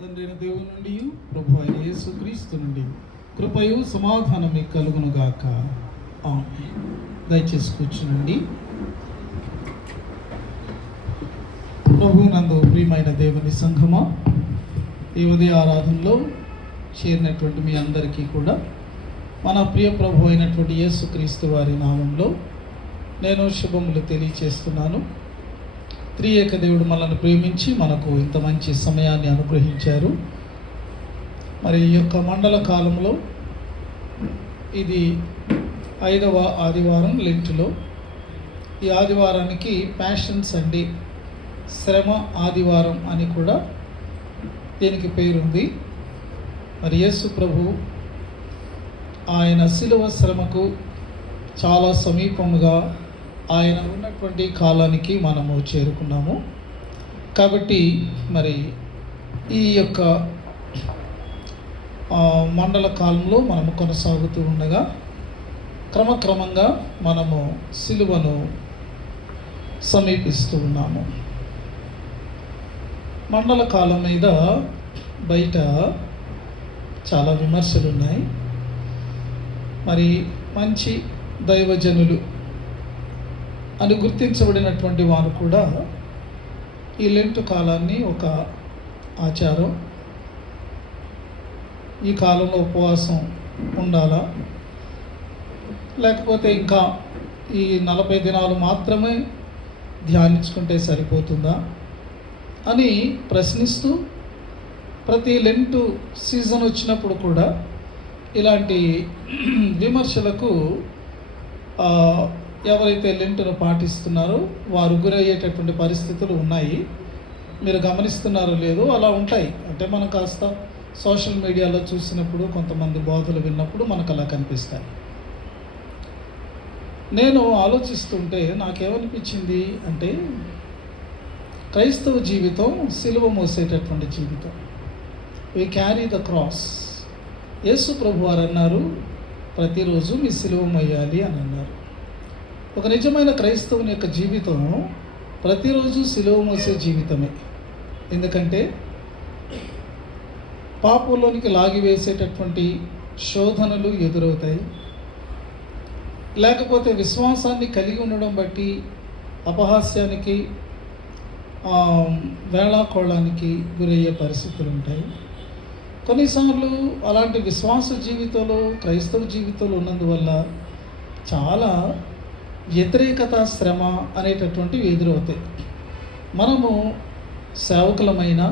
తండ్రి అయిన దేవుని నుండి ప్రభు అయిన యేసుక్రీస్తు నుండి కృపయు సమాధానం మీకు కలుగును గాక. ఆమేన్. దయచేసి కూర్చునండి. ప్రభు నందు ప్రియమైన దేవుని సంఘమా, ఈ ఉదయ ఆరాధనలో చేరినటువంటి మీ అందరికీ కూడా మన ప్రియ ప్రభు అయినటువంటి యేసుక్రీస్తు వారి నామంలో నేను శుభములు తెలియచేస్తున్నాను. త్రియేక దేవుడు మనల్ని ప్రేమించి మనకు ఇంత మంచి సమయాన్ని అనుగ్రహించారు. మరి ఈ యొక్క మండల కాలంలో ఇది 5వ ఆదివారం లెంటులో. ఈ ఆదివారానికి ప్యాషన్ సండే, శ్రమ ఆదివారం అని కూడా దీనికి పేరుంది. మరి యేసు ప్రభు ఆయన శిలువ శ్రమకు చాలా సమీపముగా ఆయన ఉన్నటువంటి కాలానికి మనము చేరుకున్నాము. కాబట్టి మరి ఈ యొక్క మండల కాలంలో మనము కొనసాగుతూ ఉండగా క్రమక్రమంగా మనము శిలువను సమీపిస్తూ ఉన్నాము. మండల కాలం మీద బయట చాలా విమర్శలు ఉన్నాయి. మరి మంచి దైవజనులు అని గుర్తించబడినటువంటి వారు కూడా ఈ లెంటు కాలాన్ని ఒక ఆచారం, ఈ కాలంలో ఉపవాసం ఉండాలా, లేకపోతే ఇంకా ఈ 40 దినాలు మాత్రమే ధ్యానించుకుంటే సరిపోతుందా అని ప్రశ్నిస్తూ ప్రతి లెంటు సీజన్ వచ్చినప్పుడు కూడా ఇలాంటి విమర్శలకు ఎవరైతే లెంటును పాటిస్తున్నారో వారు గురయ్యేటటువంటి పరిస్థితులు ఉన్నాయి. మీరు గమనిస్తున్నారో లేదో అలా ఉంటాయి. అంటే మనం కాస్త సోషల్ మీడియాలో చూసినప్పుడు, కొంతమంది బోధలు విన్నప్పుడు మనకు అలా కనిపిస్తాయి. నేను ఆలోచిస్తుంటే నాకేమనిపించింది అంటే, క్రైస్తవ జీవితం సిలువ మోసేటటువంటి జీవితం. We carry the cross. యేసు ప్రభు వారు అన్నారు, ప్రతిరోజు మీ సిలువ మోయాలి అని అన్నారు. ఒక నిజమైన క్రైస్తవుని యొక్క జీవితం ప్రతిరోజు సిలువ మోసే జీవితమే. ఎందుకంటే పాపంలోనికి లాగివేసేటటువంటి శోధనలు ఎదురవుతాయి. లేకపోతే విశ్వాసాన్ని కలిగి ఉండడం బట్టి అపహాస్యానికి, వేళాకోళానికి గురయ్యే పరిస్థితులు ఉంటాయి. కొన్నిసార్లు అలాంటి విశ్వాస జీవితంలో, క్రైస్తవ జీవితంలో ఉన్నందువల్ల చాలా వ్యతిరేకత, శ్రమ అనేటటువంటివి ఎదురవుతాయి. మనము సేవకులమైన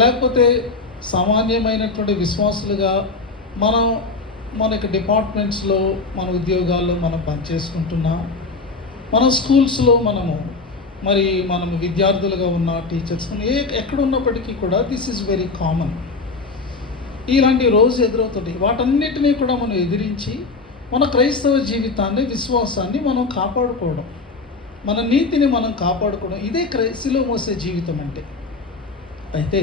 లేకపోతే సామాన్యమైనటువంటి విశ్వాసులుగా మన యొక్క డిపార్ట్మెంట్స్లో, మన ఉద్యోగాల్లో మనం పనిచేసుకుంటున్నా, మన స్కూల్స్లో మనము విద్యార్థులుగా ఉన్న టీచర్స్ ఎక్కడ ఉన్నప్పటికీ కూడా దిస్ ఈజ్ వెరీ కామన్. ఇలాంటి రోజు ఎదురవుతుంది. వాటన్నిటినీ కూడా మనం ఎదిరించి మన క్రైస్తవ జీవితాన్ని, విశ్వాసాన్ని మనం కాపాడుకోవడం, మన నీతిని మనం కాపాడుకోవడం, ఇదే సిలువ మోసే జీవితం అంటే. అయితే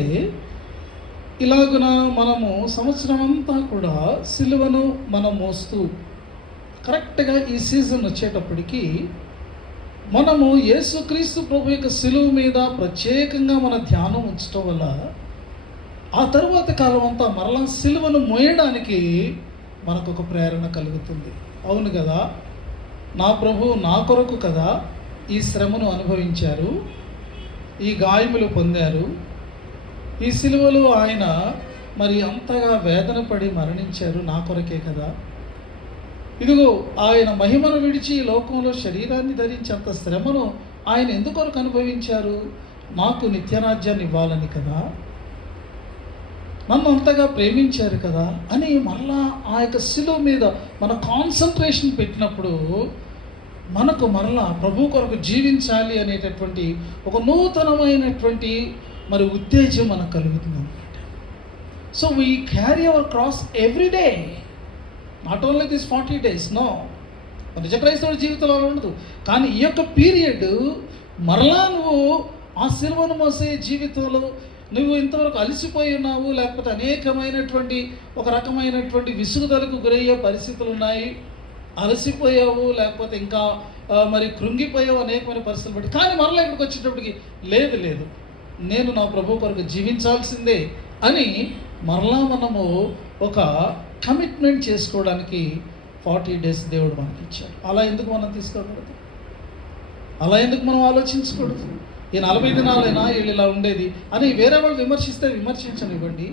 ఇలాగున మనము సంవత్సరం అంతా కూడా సిలువను మనం మోస్తూ కరెక్ట్గా ఈ సీజన్ వచ్చేటప్పటికి మనము యేసుక్రీస్తు ప్రభు యొక్క సిలువ మీద ప్రత్యేకంగా మన ధ్యానం ఉంచడం వల్ల ఆ తరువాత కాలం అంతా మరలా సిలువను మోయడానికి మనకు ఒక ప్రేరణ కలుగుతుంది. అవును కదా, నా ప్రభు నా కొరకు కదా ఈ శ్రమను అనుభవించారు, ఈ గాయములు పొందారు, ఈ సిలువలో ఆయన మరి అంతగా వేదన పడి మరణించారు నా కొరకే కదా. ఇదిగో ఆయన మహిమను విడిచి ఈ లోకంలో శరీరాన్ని ధరించి అంత శ్రమను ఆయన ఎందుకొరకు అనుభవించారు? నాకు నిత్యరాజ్యాన్ని ఇవ్వాలని కదా, నన్ను అంతగా ప్రేమించారు కదా అని మరలా ఆ యొక్క సిలువ మీద మన కాన్సన్ట్రేషన్ పెట్టినప్పుడు మనకు మరలా ప్రభు కొరకు జీవించాలి అనేటటువంటి ఒక నూతనమైనటువంటి మరి ఉత్తేజం మనకు కలుగుతుంది అన్నమాట. So we carry our cross every day, not only this 40 days, no. నిజ క్రైస్తవుడి జీవితంలో ఉండదు. కానీ ఈ యొక్క పీరియడ్ మరలా నువ్వు ఆ సిలువను మోసే జీవితంలో నువ్వు ఇంతవరకు అలసిపోయి ఉన్నావు, లేకపోతే అనేకమైనటువంటి ఒక రకమైనటువంటి విసుగుదలకు గురయ్యే పరిస్థితులు ఉన్నాయి, అలసిపోయావు, లేకపోతే ఇంకా మరి కృంగిపోయావు అనేకమైన పరిస్థితులు బట్టి. కానీ మరలా ఇక్కడికి వచ్చేటప్పటికి లేదు నేను నా ప్రభు కొరకు జీవించాల్సిందే అని మరలా మనము ఒక కమిట్మెంట్ చేసుకోవడానికి 40 days దేవుడు మనకి ఇచ్చాడు. అలా ఎందుకు మనం తీసుకోకూడదు? అలా ఎందుకు మనం ఆలోచించకూడదు? ఈ 40 దినాలైనా వీళ్ళు ఇలా ఉండేది అని వేరే వాళ్ళు విమర్శిస్తే విమర్శించనివ్వండి.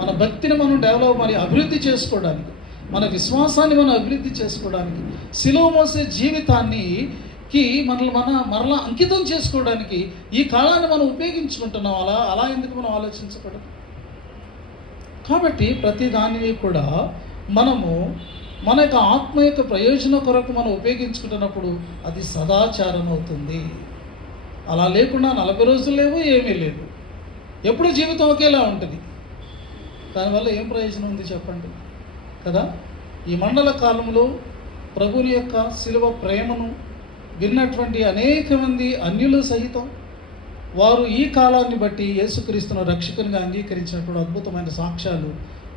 మన భక్తిని మనం డెవలప్ మరి అభివృద్ధి చేసుకోవడానికి, మన విశ్వాసాన్ని మనం అభివృద్ధి చేసుకోవడానికి, సిలువ మోసే జీవితాన్ని మరలా అంకితం చేసుకోవడానికి ఈ కాలాన్ని మనం ఉపయోగించుకుంటున్నాం. అలా ఎందుకు మనం ఆలోచించకూడదు? కాబట్టి ప్రతి దానిని కూడా మనము మన యొక్క ఆత్మ యొక్క ప్రయోజనం కొరకు మనం ఉపయోగించుకుంటున్నప్పుడు అది సదాచారం అవుతుంది. అలా లేకుండా 40 రోజులు లేవు, ఏమీ లేవు, ఎప్పుడు జీవితం ఒకేలా ఉంటుంది. దానివల్ల ఏం ప్రయోజనం ఉంది చెప్పండి కదా? ఈ మండల కాలంలో ప్రభుని యొక్క శిలువ ప్రేమను విన్నటువంటి అనేక మంది అన్యులు సహితం వారు ఈ కాలాన్ని బట్టి యేసుక్రీస్తును రక్షకునిగా అంగీకరించినటువంటి అద్భుతమైన సాక్ష్యాలు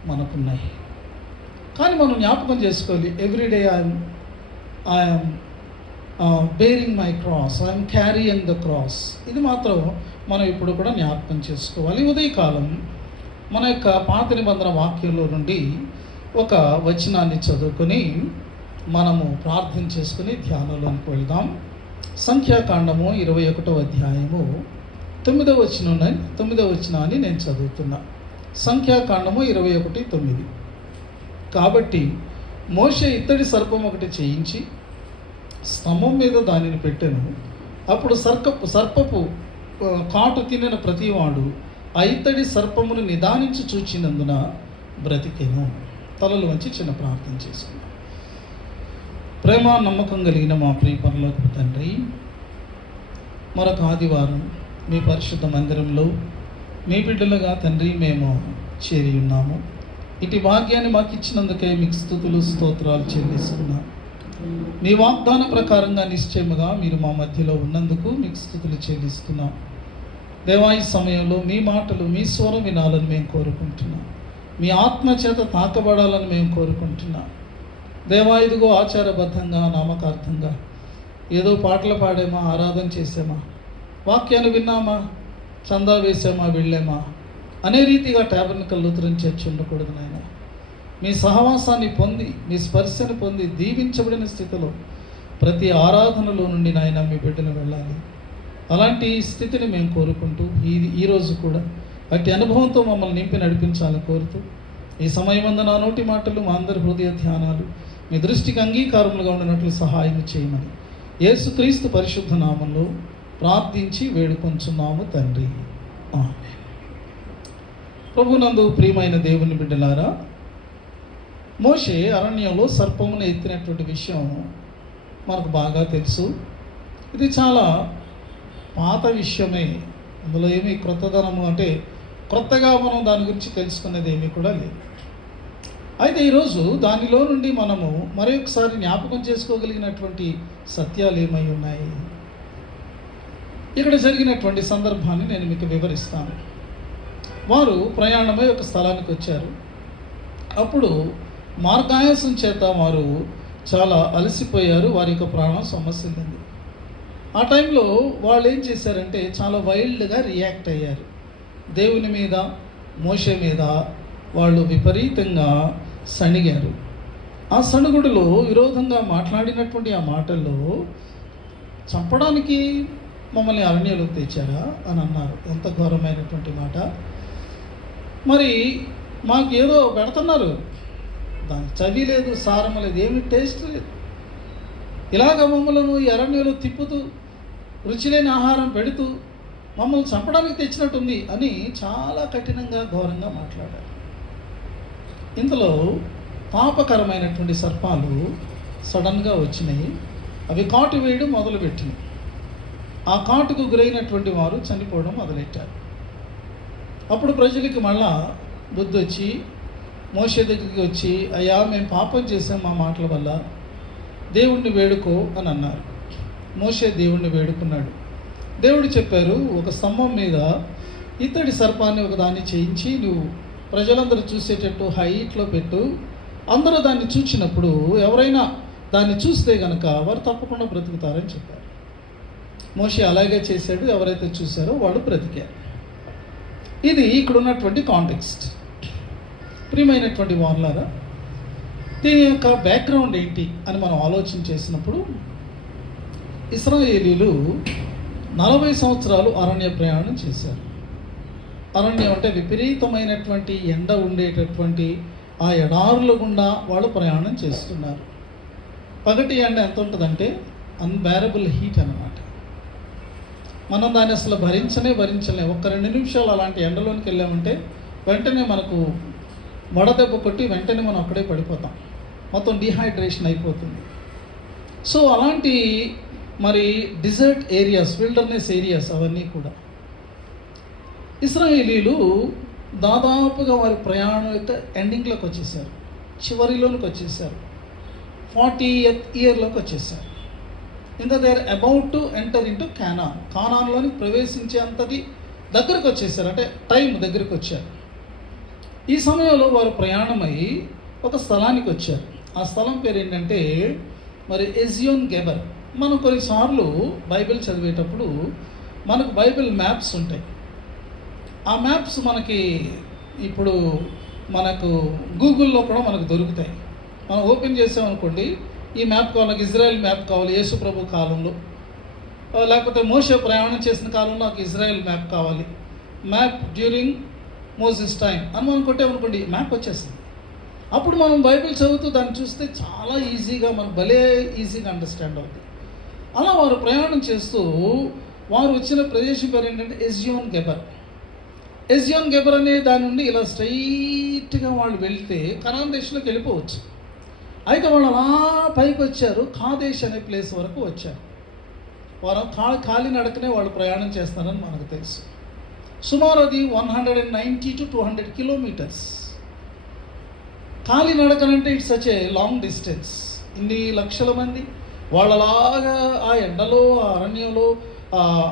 మనకున్నాయి. కానీ మనం జ్ఞాపకం చేసుకోవాలి, everyday I'm bearing my cross, I'm carrying the cross. ఇది మాత్రం మనం ఇప్పుడు కూడా జ్ఞాపకం చేసుకోవాలి. ఉదయకాలం మన యొక్క పాత నిబంధన వాక్యంలో నుండి ఒక వచనాన్ని చదువుకొని మనము ప్రార్థన చేసుకుని ధ్యానంలోకి వెళ్దాం. సంఖ్యాకాండము 21వ అధ్యాయము 9వ వచనాన్ని నేను చదువుతున్నా. సంఖ్యాకాండము 21:9. కాబట్టి మోషే ఇత్తడి సర్పం ఒకటి చేయించి స్తంభం మీద దానిని పెట్టెను. అప్పుడు సర్పపు కాటు తినిన ప్రతివాడు ఆ ఇత్తడి సర్పమును నిదానించి చూచినందున బ్రతికెను. తలలు వంచి చిన్న ప్రార్థన చేసుకున్నాం. ప్రేమ నమ్మకం కలిగిన మా ప్రియ పరలోకపు తండ్రి, మరొక ఆదివారం మీ పరిశుద్ధ మందిరంలో మీ బిడ్డలుగా తండ్రి మేము చేరి ఉన్నాము. ఇటు భాగ్యాన్ని మాకు ఇచ్చినందుకే మీకు స్తుతులు స్తోత్రాలు చెల్లిస్తున్నాం. మీ వాగ్దాన ప్రకారంగా నిశ్చయముగా మీరు మా మధ్యలో ఉన్నందుకు మీకు స్తుతులు చెల్లిస్తున్నాం. దేవా, ఈ సమయంలో మీ మాటలు, మీ స్వరం వినాలని మేము కోరుకుంటున్నాం. మీ ఆత్మ చేత తాకబడాలని మేము కోరుకుంటున్నాం. దేవా, ఇదిగో ఆచారబద్ధంగా నామకార్థంగా ఏదో పాటలు పాడామా, ఆరాధన చేసామా, వాక్యాన్ని విన్నామా, చందా వేసామా, వెళ్ళామా అనే రీతిగా టాబర్నకల్ లూథరన్ చర్చ్ ఉండకూడదు నాయన. మీ సహవాసాన్ని పొంది, మీ స్పర్శను పొంది దీవించబడిన స్థితిలో ప్రతి ఆరాధనలో నుండి నాయన మీ బిడ్డను వెళ్ళాలి. అలాంటి స్థితిని మేము కోరుకుంటూ ఈరోజు కూడా అట్టి అనుభవంతో మమ్మల్ని నింపి నడిపించాలని కోరుతూ ఈ సమయమందు నా నోటి మాటలు, మా అందరి హృదయ ధ్యానాలు మీ దృష్టికి అంగీకారములుగా ఉండినట్లు సహాయం చేయమని యేసుక్రీస్తు పరిశుద్ధ నామంలో ప్రార్థించి వేడుకొంచున్నాము తండ్రి, ఆమేన్. ప్రభునందు ప్రియమైన దేవుని బిడ్డలారా, మోషే అరణ్యంలో సర్పమును ఎత్తినటువంటి విషయం మనకు బాగా తెలుసు. ఇది చాలా పాత విషయమే. అందులో ఏమీ క్రొత్తదనము అంటే క్రొత్తగా మనం దాని గురించి తెలుసుకునేది ఏమీ కూడా లేదు. అయితే ఈరోజు దానిలో నుండి మనము మరొకసారి జ్ఞాపకం చేసుకోగలిగినటువంటి సత్యాలు ఏమై ఉన్నాయి? ఇక్కడ జరిగినటువంటి సందర్భాన్ని నేను మీకు వివరిస్తాను. వారు ప్రయాణమై ఒక స్థలానికి వచ్చారు. అప్పుడు మార్గాయాసం చేత వారు చాలా అలసిపోయారు. వారి యొక్క ప్రాణం సమస్యలింది. ఆ టైంలో వాళ్ళు ఏం చేశారంటే చాలా వైల్డ్గా రియాక్ట్ అయ్యారు. దేవుని మీద, మోషే మీద వాళ్ళు విపరీతంగా సణిగారు. ఆ సణుగుడులో విరోధంగా మాట్లాడినటువంటి ఆ మాటల్లో చంపడానికి మమ్మల్ని అరణ్యంలోకి తెచ్చారా అని అన్నారు. ఎంత ఘోరమైనటువంటి మాట! మరి మాకు ఏదో పెడుతున్నారు, దానికి చవి లేదు, సారం లేదు, ఏమి టేస్ట్ లేదు. ఇలాగ మమ్మల్ని ఈ అరణ్యంలో తిప్పుతూ రుచి లేని ఆహారం పెడుతూ మమ్మల్ని చంపడానికి తెచ్చినట్టుంది అని చాలా కఠినంగా ఘోరంగా మాట్లాడారు. ఇందులో పాపకరమైనటువంటి సర్పాలు సడన్గా వచ్చినాయి. అవి కాటు వేయడం మొదలుపెట్టినాయి. ఆ కాటుకు గురైనటువంటి వారు చనిపోవడం మొదలెట్టారు. అప్పుడు ప్రజలకి మళ్ళా బుద్ధి వచ్చి మోషే దగ్గరికి వచ్చి, అయ్యా మేము పాపం చేసాం మా మాటల వల్ల, దేవుణ్ణి వేడుకో అని అన్నారు. మోషే దేవుణ్ణి వేడుకున్నాడు. దేవుడు చెప్పారు, ఒక స్తంభం మీద ఇత్తడి సర్పాన్ని ఒకదాన్ని చేయించి నువ్వు ప్రజలందరూ చూసేటట్టు హైట్లో పెట్టు. అందరూ దాన్ని చూచినప్పుడు ఎవరైనా దాన్ని చూస్తే కనుక వారు తప్పకుండా బ్రతుకుతారని చెప్పారు. మోషే అలాగే చేశాడు, ఎవరైతే చూశారో వాళ్ళు బ్రతికారు. ఇది ఇక్కడ ఉన్నటువంటి కాంటెక్స్ట్. ప్రియమైనటువంటి వారులారా, దీని యొక్క బ్యాక్గ్రౌండ్ ఏంటి అని మనం ఆలోచన చేసినప్పుడు, ఇశ్రాయేలీలు 40 సంవత్సరాలు అరణ్య ప్రయాణం చేశారు. అరణ్యం అంటే విపరీతమైనటువంటి ఎండ ఉండేటటువంటి ఆ ఎడారుల గుండా వాళ్ళు ప్రయాణం చేస్తున్నారు. పగటి ఎండ ఎంత ఉంటుందంటే అన్బేరబుల్ హీట్ అన్నమాట. మనం దాన్ని అసలు భరించలేం. ఒక్క 2 నిమిషాలు అలాంటి ఎండలోనికి వెళ్ళామంటే వెంటనే మనకు వడదెబ్బ కొట్టి వెంటనే మనం అక్కడే పడిపోతాం, మొత్తం డీహైడ్రేషన్ అయిపోతుంది. సో అలాంటి మరి డిజర్ట్ ఏరియాస్, విల్డర్నెస్ ఏరియాస్ అవన్నీ కూడా. ఇశ్రాయేలీలు దాదాపుగా వారి ప్రయాణం యొక్క ఎండింగ్లోకి వచ్చేసారు, చివరిలోనికి వచ్చేసారు, 40th ఇయర్లోకి వచ్చేసారు. ఇంకా they are about to enter into కానాన్లోని ప్రవేశించేంతటి దగ్గరకు వచ్చేసారు, అంటే టైం దగ్గరికి వచ్చారు. ఈ సమయంలో వారు ప్రయాణమై ఒక స్థలానికి వచ్చారు. ఆ స్థలం పేరు ఏంటంటే మరి ఎజియోన్ గెబర్. మనం కొన్నిసార్లు బైబిల్ చదివేటప్పుడు మనకు బైబిల్ మ్యాప్స్ ఉంటాయి. ఆ మ్యాప్స్ మనకి ఇప్పుడు మనకు గూగుల్లో కూడా మనకు దొరుకుతాయి. మనం ఓపెన్ చేసామనుకోండి, ఈ మ్యాప్ కావాలి, నాకు ఇజ్రాయెల్ మ్యాప్ కావాలి యేసు ప్రభు కాలంలో, లేకపోతే మోషే ప్రయాణం చేసిన కాలంలో నాకు ఇజ్రాయెల్ మ్యాప్ కావాలి, మ్యాప్ డ్యూరింగ్ మోసెస్ టైం అని మనం కొట్టామనుకోండి, మ్యాప్ వచ్చేస్తుంది. అప్పుడు మనం బైబిల్ చదువుతూ దాన్ని చూస్తే చాలా ఈజీగా, మనకు భలే ఈజీగా అండర్స్టాండ్ అవుతుంది. అలా వారు ప్రయాణం చేస్తూ వారు వచ్చిన ప్రదేశం పేరు ఏంటంటే ఎజియోన్ గెబర్. ఎజియోన్ గెబర్ అనే దాని నుండి ఇలా స్ట్రైట్గా వాళ్ళు వెళ్తే కనాన్ దేశంలోకి వెళ్ళిపోవచ్చు. అయితే వాళ్ళు అలా పైకి వచ్చారు, కాదేశ్ అనే ప్లేస్ వరకు వచ్చారు. వారు ఖాళీ నడకనే వాళ్ళు ప్రయాణం చేస్తారని మనకు తెలుసు. సుమారు అది 190 to 200 కిలోమీటర్స్. ఖాళీ నడకనంటే it's such a long distance. ఇన్ని లక్షల మంది వాళ్ళలాగా ఆ ఎండలో, ఆ అరణ్యంలో,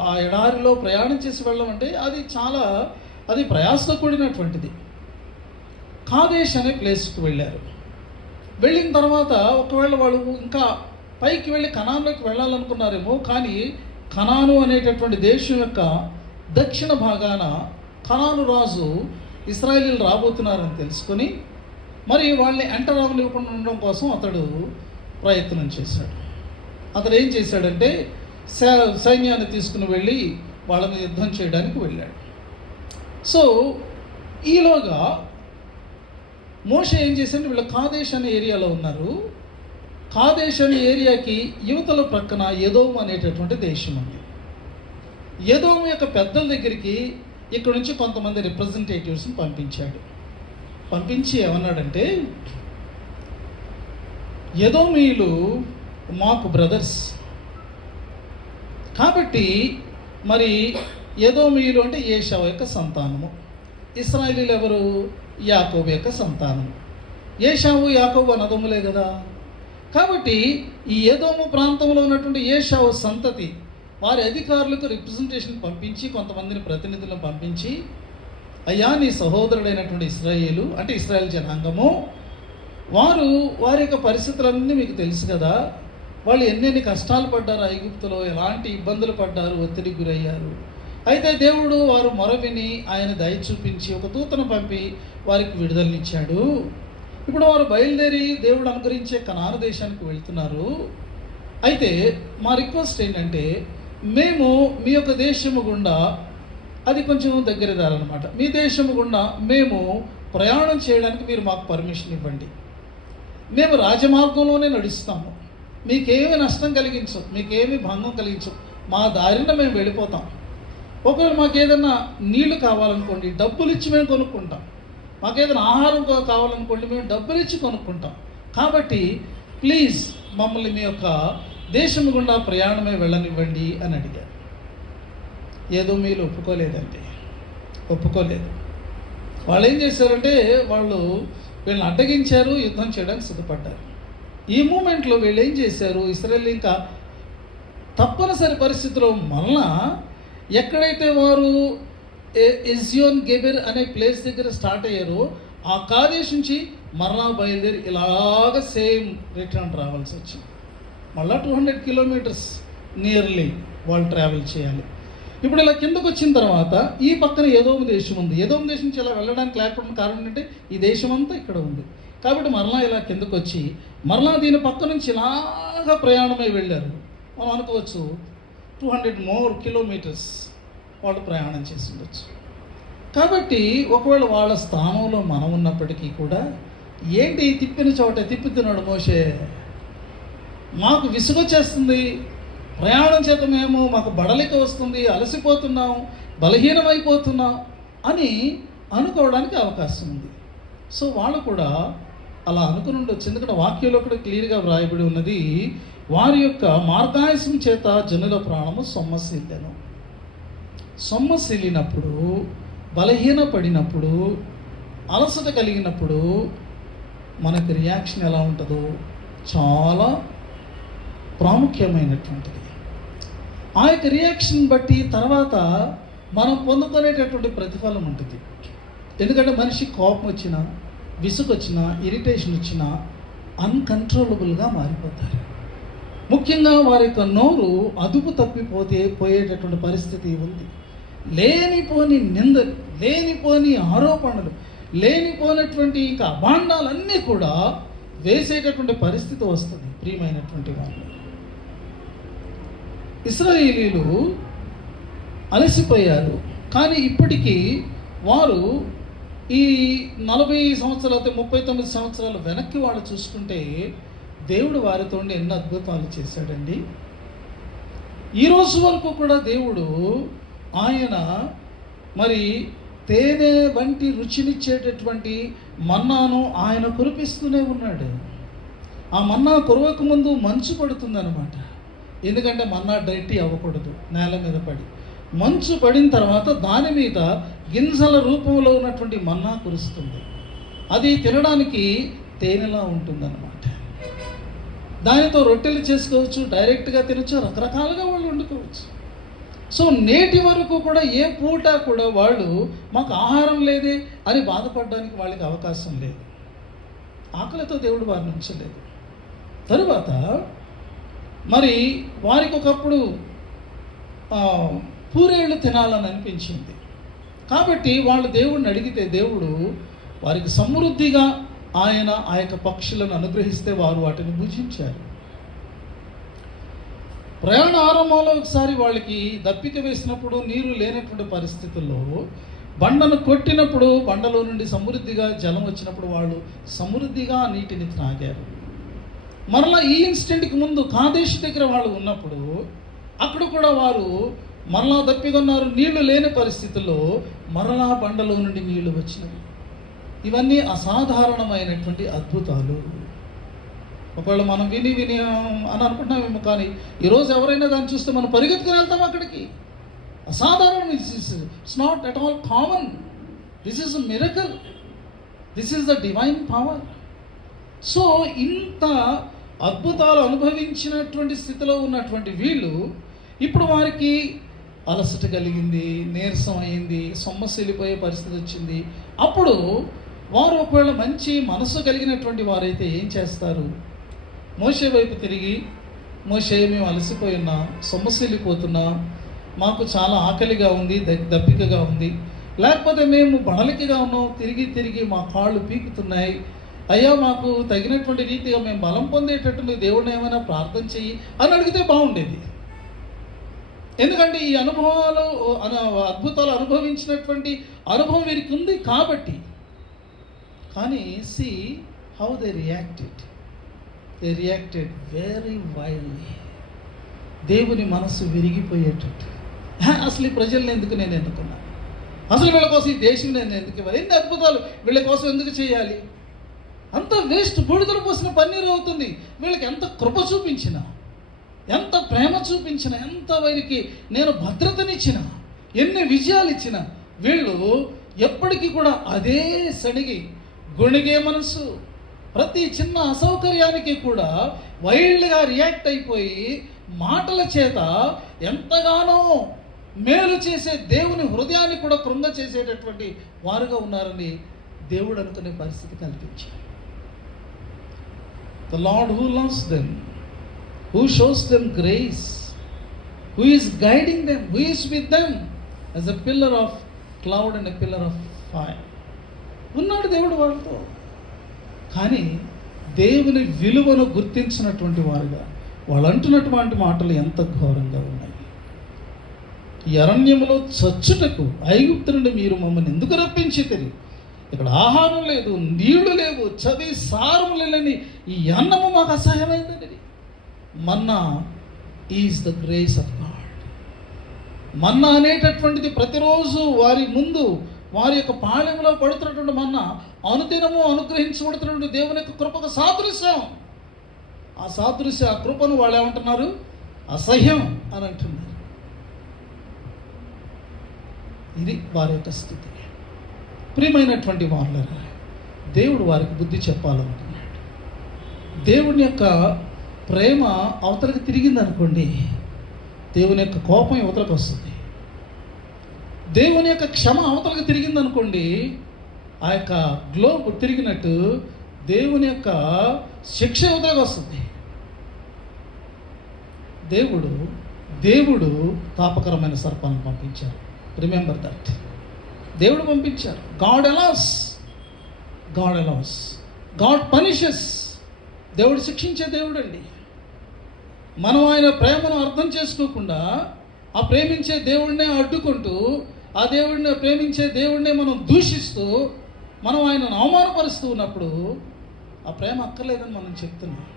ఆ ఎడారిలో ప్రయాణం చేసి వెళ్ళమంటే అది ప్రయాసతో కూడినటువంటిది. కాదేశ్ అనే ప్లేస్కి వెళ్ళారు. వెళ్ళిన తర్వాత ఒకవేళ వాళ్ళు ఇంకా పైకి వెళ్ళి కనాన్లోకి వెళ్ళాలనుకున్నారేమో, కానీ కనాను అనేటటువంటి దేశం యొక్క దక్షిణ భాగాన కనాను రాజు ఇశ్రాయేలీలు రాబోతున్నారని తెలుసుకొని మరి వాళ్ళని ఎంటర్ అవ్వనివ్వకుండా ఉండడం కోసం అతడు ప్రయత్నం చేశాడు. అతడు ఏం చేశాడంటే సైన్యాన్ని తీసుకుని వెళ్ళి వాళ్ళ మీద యుద్ధం చేయడానికి వెళ్ళాడు. సో ఈలోగా మోషే ఏం చేశాడు, వీళ్ళ కాదేశ్ అనే ఏరియాలో ఉన్నారు. కాదేశ్ అనే ఏరియాకి యువతల ప్రక్కన ఎదోము అనేటటువంటి దేశం ఉంది. ఎదోము యొక్క పెద్దల దగ్గరికి ఇక్కడ నుంచి కొంతమంది రిప్రజెంటేటివ్స్ని పంపించి ఏమన్నాడంటే, ఎదోమీయులు మాకు బ్రదర్స్ కాబట్టి మరి ఎదోమీయులు అంటే ఏశావు యొక్క సంతానము, ఇశ్రాయేలీలు ఎవరు, యాకోబు యొక్క సంతానము. ఏశావు యాకోబు అన్నదమ్ములే కదా. కాబట్టి ఈ ఎదోము ప్రాంతంలో ఉన్నటువంటి ఏశావు సంతతి వారి అధికారులకు రిప్రజెంటేషన్ పంపించి, కొంతమందిని ప్రతినిధులను పంపించి, అయ్యా నీ సహోదరుడైనటువంటి ఇశ్రాయేలు అంటే ఇశ్రాయేల్ జనాంగము, వారి యొక్క పరిస్థితులన్నీ మీకు తెలుసు కదా. వాళ్ళు ఎన్నెన్ని కష్టాలు పడ్డారు, ఐగుప్తులో ఎలాంటి ఇబ్బందులు పడ్డారు, ఒత్తిడికి గురయ్యారు. అయితే దేవుడు వారు మొరవిని ఆయన దయ చూపించి ఒక దూతను పంపి వారికి విడుదలనిచ్చాడు. ఇప్పుడు వారు బయలుదేరి దేవుడు అనుగ్రహించే కనాను దేశానికి వెళ్తున్నారు. అయితే మా రిక్వెస్ట్ ఏంటంటే, మేము మీ యొక్క దేశము గుండా, అది కొంచెం దగ్గర దారనమాట, మీ దేశము గుండా మేము ప్రయాణం చేయడానికి మీరు మాకు పర్మిషన్ ఇవ్వండి. మేము రాజమార్గంలోనే నడుస్తాము, మీకేమి నష్టం కలిగించు, మీకేమి భంగం కలిగించు, మా దారిన మేము వెళ్ళిపోతాం. ఒకవేళ మాకు ఏదైనా నీళ్లు కావాలనుకోండి, డబ్బులు ఇచ్చి మేము కొనుక్కుంటాం. మాకేదైనా ఆహారం కావాలనుకోండి, మేము డబ్బులు ఇచ్చి కొనుక్కుంటాం. కాబట్టి ప్లీజ్ మమ్మల్ని మీ యొక్క దేశం గుండా ప్రయాణమే వెళ్ళనివ్వండి అని అడిగారు. ఏదో మీరు ఒప్పుకోలేదు. వాళ్ళు ఏం చేశారంటే, వీళ్ళని అడ్డగించారు, యుద్ధం చేయడానికి సిద్ధపడ్డారు. ఈ మూమెంట్లో వీళ్ళు ఏం చేశారు, ఇశ్రాయేలు ఇంకా తప్పనిసరి పరిస్థితిలో మళ్ళా ఎక్కడైతే వారు ఎజియోన్ గెబెర్ అనే ప్లేస్ దగ్గర స్టార్ట్ అయ్యారో, ఆ కాదేశ్ నుంచి మరలా బయలుదేరి ఇలాగ సేమ్ రిటర్న్ రావాల్సి వచ్చింది. మళ్ళా 200 కిలోమీటర్స్ నియర్లీ వాళ్ళు ట్రావెల్ చేయాలి. ఇప్పుడు ఇలా కిందకు వచ్చిన తర్వాత ఈ పక్కన ఏదోము దేశం ఉంది. ఏదోము దేశం నుంచి ఇలా వెళ్ళడానికి లేకుండా కారణం ఏంటంటే ఈ దేశం అంతా ఇక్కడ ఉంది. కాబట్టి మరలా ఇలా కిందకు వచ్చి మరలా దీని పక్క నుంచి ఇలాగా ప్రయాణమై వెళ్ళారు. మనం అనుకోవచ్చు 200 more kilometers వాళ్ళు ప్రయాణం చేసి ఉండొచ్చు. కాబట్టి ఒకవేళ వాళ్ళ స్థానంలో మనం ఉన్నప్పటికీ కూడా ఏంటి తిప్పిన చోట తిప్పుతున్నాడు మోషే, మాకు విసుగొచ్చేస్తుంది, ప్రయాణం చేత మేము మాకు బడలిక వస్తుంది, అలసిపోతున్నాం, బలహీనమైపోతున్నాం అని అనుకోవడానికి అవకాశం ఉంది. సో వాళ్ళు కూడా అలా అనుకుని ఉండొచ్చు. ఎందుకంటే వాక్యంలో కూడా క్లియర్గా వ్రాయబడి ఉన్నది, వారి యొక్క మార్గాయసం చేత జనుల ప్రాణము సొమ్మసిల్లెను. సొమ్మసిల్లినప్పుడు, బలహీనపడినప్పుడు, అలసట కలిగినప్పుడు మనకి రియాక్షన్ ఎలా ఉంటుందో చాలా ప్రాముఖ్యమైనటువంటిది. ఆ యొక్క రియాక్షన్ బట్టి తర్వాత మనం పొందుకునేటటువంటి ప్రతిఫలం ఉంటుంది. ఎందుకంటే మనిషి కోపం వచ్చినా, విసుగు వచ్చినా, ఇరిటేషన్ వచ్చినా అన్కంట్రోలబుల్గా మారిపోతారు. ముఖ్యంగా వారి యొక్క నోరు అదుపు పోయేటటువంటి పరిస్థితి ఉంది. లేనిపోని నిందలు, లేనిపోని ఆరోపణలు, లేనిపోయినటువంటి ఇంకా అభాండాలన్నీ కూడా వేసేటటువంటి పరిస్థితి వస్తుంది. ప్రియమైనటువంటి వాళ్ళు, ఇశ్రాయేలీలు అలసిపోయారు. కానీ ఇప్పటికీ వారు ఈ 40 సంవత్సరాలు 39 సంవత్సరాలు వెనక్కి వాళ్ళు చూసుకుంటే దేవుడు వారితో ఎన్నో అద్భుతాలు చేశాడండి. ఈరోజు వరకు కూడా దేవుడు ఆయన మరి తేనె వంటి రుచినిచ్చేటటువంటి మన్నాను ఆయన కురిపిస్తూనే ఉన్నాడు. ఆ మన్నా కురవక ముందు మంచు పడుతుందన్నమాట. ఎందుకంటే మన్నా డైటీ అవ్వకూడదు, నేల మీద పడి. మంచు పడిన తర్వాత దాని మీద గింజల రూపంలో ఉన్నటువంటి మన్నా కురుస్తుంది. అది తినడానికి తేనెలా ఉంటుందన్నమాట. దానితో రొట్టెలు చేసుకోవచ్చు, డైరెక్ట్గా తినచ్చు, రకరకాలుగా వాళ్ళు వండుకోవచ్చు. సో నేటి వరకు కూడా ఏ పూట కూడా వాళ్ళు మాకు ఆహారం లేదే అని బాధపడడానికి వాళ్ళకి అవకాశం లేదు. ఆకలితో దేవుడు వారిని ఉంచలేదు. తరువాత మరి వారికి ఒకప్పుడు పూరేళ్ళు తినాలని అనిపించింది. కాబట్టి వాళ్ళు దేవుడిని అడిగితే దేవుడు వారికి సమృద్ధిగా ఆయన ఆ యొక్క పక్షులను అనుగ్రహిస్తే వారు వాటిని భుజించారు. ప్రయాణ ఆరంభంలో ఒకసారి వాళ్ళకి దప్పిక వేసినప్పుడు నీరు లేనటువంటి పరిస్థితుల్లో బండను కొట్టినప్పుడు బండలో నుండి సమృద్ధిగా జలం వచ్చినప్పుడు వాళ్ళు సమృద్ధిగా నీటిని త్రాగారు. మరలా ఈ ఇన్సిడెంట్కి ముందు కాదేశ్ దగ్గర వాళ్ళు ఉన్నప్పుడు అక్కడ కూడా వారు మరలా దప్పికొన్నారు. నీళ్లు లేని పరిస్థితుల్లో మరలా బండలో నుండి నీళ్లు వచ్చినవి. ఇవన్నీ అసాధారణమైనటువంటి అద్భుతాలు. ఒకవేళ మనం విని అని అనుకుంటున్నామేమో, కానీ ఈరోజు ఎవరైనా దాన్ని చూస్తే మనం పరిగెత్తుకుని వెళ్తాం అక్కడికి. అసాధారణం. It's not at all common. This is a miracle. This is the divine power. So ఇంత అద్భుతాలు అనుభవించినటువంటి స్థితిలో ఉన్నటువంటి వీళ్ళు ఇప్పుడు వారికి అలసట కలిగింది, నీరసం అయింది, సొమ్మసిల్లిపోయే పరిస్థితి వచ్చింది. అప్పుడు వారు ఒకవేళ మంచి మనసు కలిగినటువంటి వారైతే ఏం చేస్తారు? మోషే వైపు తిరిగి, మోషే మేము అలసిపోయి ఉన్నాం, సొమ్మసిల్లిపోతున్నాం, మాకు చాలా ఆకలిగా ఉంది, దప్పికగా ఉంది, లేకపోతే మేము బడలికగా ఉన్నాం, తిరిగి తిరిగి మా కాళ్ళు పీకుతున్నాయి, అయ్యా మాకు తగినటువంటి రీతిగా మేము బలం పొందేటట్టు దేవుడిని ఏమైనా ప్రార్థన చెయ్యి అని అడిగితే బాగుండేది. ఎందుకంటే ఈ అనుభవాలు అద్భుతాలు అనుభవించినటువంటి అనుభవం వీరికి ఉంది కాబట్టి. కానీ see how they reacted very wildly. దేవుని మనసు విరిగిపోయేటట్టు, అసలు ఈ ప్రజల్ని ఎందుకు నేను ఎన్నుకున్నా, అసలు వీళ్ళ కోసం ఈ దేశం నేను ఎందుకు ఇవ్వాలి, ఎన్ని అద్భుతాలు వీళ్ళ కోసం ఎందుకు చేయాలి, అంత వేస్ట్, బూడిదలు పోసిన పన్నీరు అవుతుంది. వీళ్ళకి ఎంత కృప చూపించినా, ఎంత ప్రేమ చూపించినా, ఎంత వీరికి నేను భద్రతనిచ్చినా, ఎన్ని విజయాలు ఇచ్చినా వీళ్ళు ఎప్పటికీ కూడా అదే సడిగి గొణిగే మనసు, ప్రతి చిన్న అసౌకర్యానికి కూడా వైల్డ్గా రియాక్ట్ అయిపోయి మాటల చేత ఎంతగానో మేలు చేసే దేవుని హృదయాన్ని కూడా కృంగ చేసేటటువంటి వారుగా ఉన్నారని దేవుడు అనుకునే పరిస్థితి కల్పించారు. The Lord who loves them, who shows them grace, who is guiding them, who is with them as a pillar of cloud and a pillar of fire. ఉన్నాడు దేవుడు వాళ్ళతో. కానీ దేవుని విలువను గుర్తించినటువంటి వారుగా వాళ్ళు అంటున్నటువంటి మాటలు ఎంత ఘోరంగా ఉన్నాయి. ఈ అరణ్యములో చచ్చుటకు ఐగుప్తు నుండి మీరు మమ్మల్ని ఎందుకు రప్పించితిరి? ఇక్కడ ఆహారం లేదు, నీళ్లు లేవు, చది సారము లేని ఈ అన్నము మాకు అసహ్యమైందని. Manna is the grace of God. Manna అనేటటువంటిది ప్రతిరోజు వారి ముందు వారి యొక్క పాళెంలో పడుతున్నటువంటి మన్నా అనుదినము అనుగ్రహించబడుతున్నటువంటి దేవుని యొక్క కృపకు సాదృశ్యం. ఆ సాదృశ్య ఆ కృపను వాళ్ళు ఏమంటున్నారు? అసహ్యం అని అంటున్నారు. ఇది వారి యొక్క స్థితి. ప్రియమైనటువంటి వాళ్ళరా, దేవుడు వారికి బుద్ధి చెప్పాలనుకున్నాడు. దేవుని యొక్క ప్రేమ అవతలకు తిరిగింది అనుకోండి, దేవుని యొక్క కోపం అవతలకు వస్తుంది. దేవుని యొక్క క్షమ అవతలకు తిరిగింది అనుకోండి, ఆ యొక్క గ్లోబ్ తిరిగినట్టు దేవుని యొక్క శిక్ష అవతలకు వస్తుంది. దేవుడు తాపకరమైన సర్పాలను పంపించారు. Remember that. దేవుడు పంపించారు. God allows, God punishes. దేవుడు శిక్షించే దేవుడు అండి. మనం ఆయన ప్రేమను అర్థం చేసుకోకుండా ఆ ప్రేమించే దేవుడినే అడ్డుకుంటూ, ఆ దేవుడిని ప్రేమించే దేవుడినే మనం దూషిస్తూ, మనం ఆయనను అవమానపరుస్తూ ఉన్నప్పుడు ఆ ప్రేమ అక్కర్లేదని మనం చెప్తున్నాం.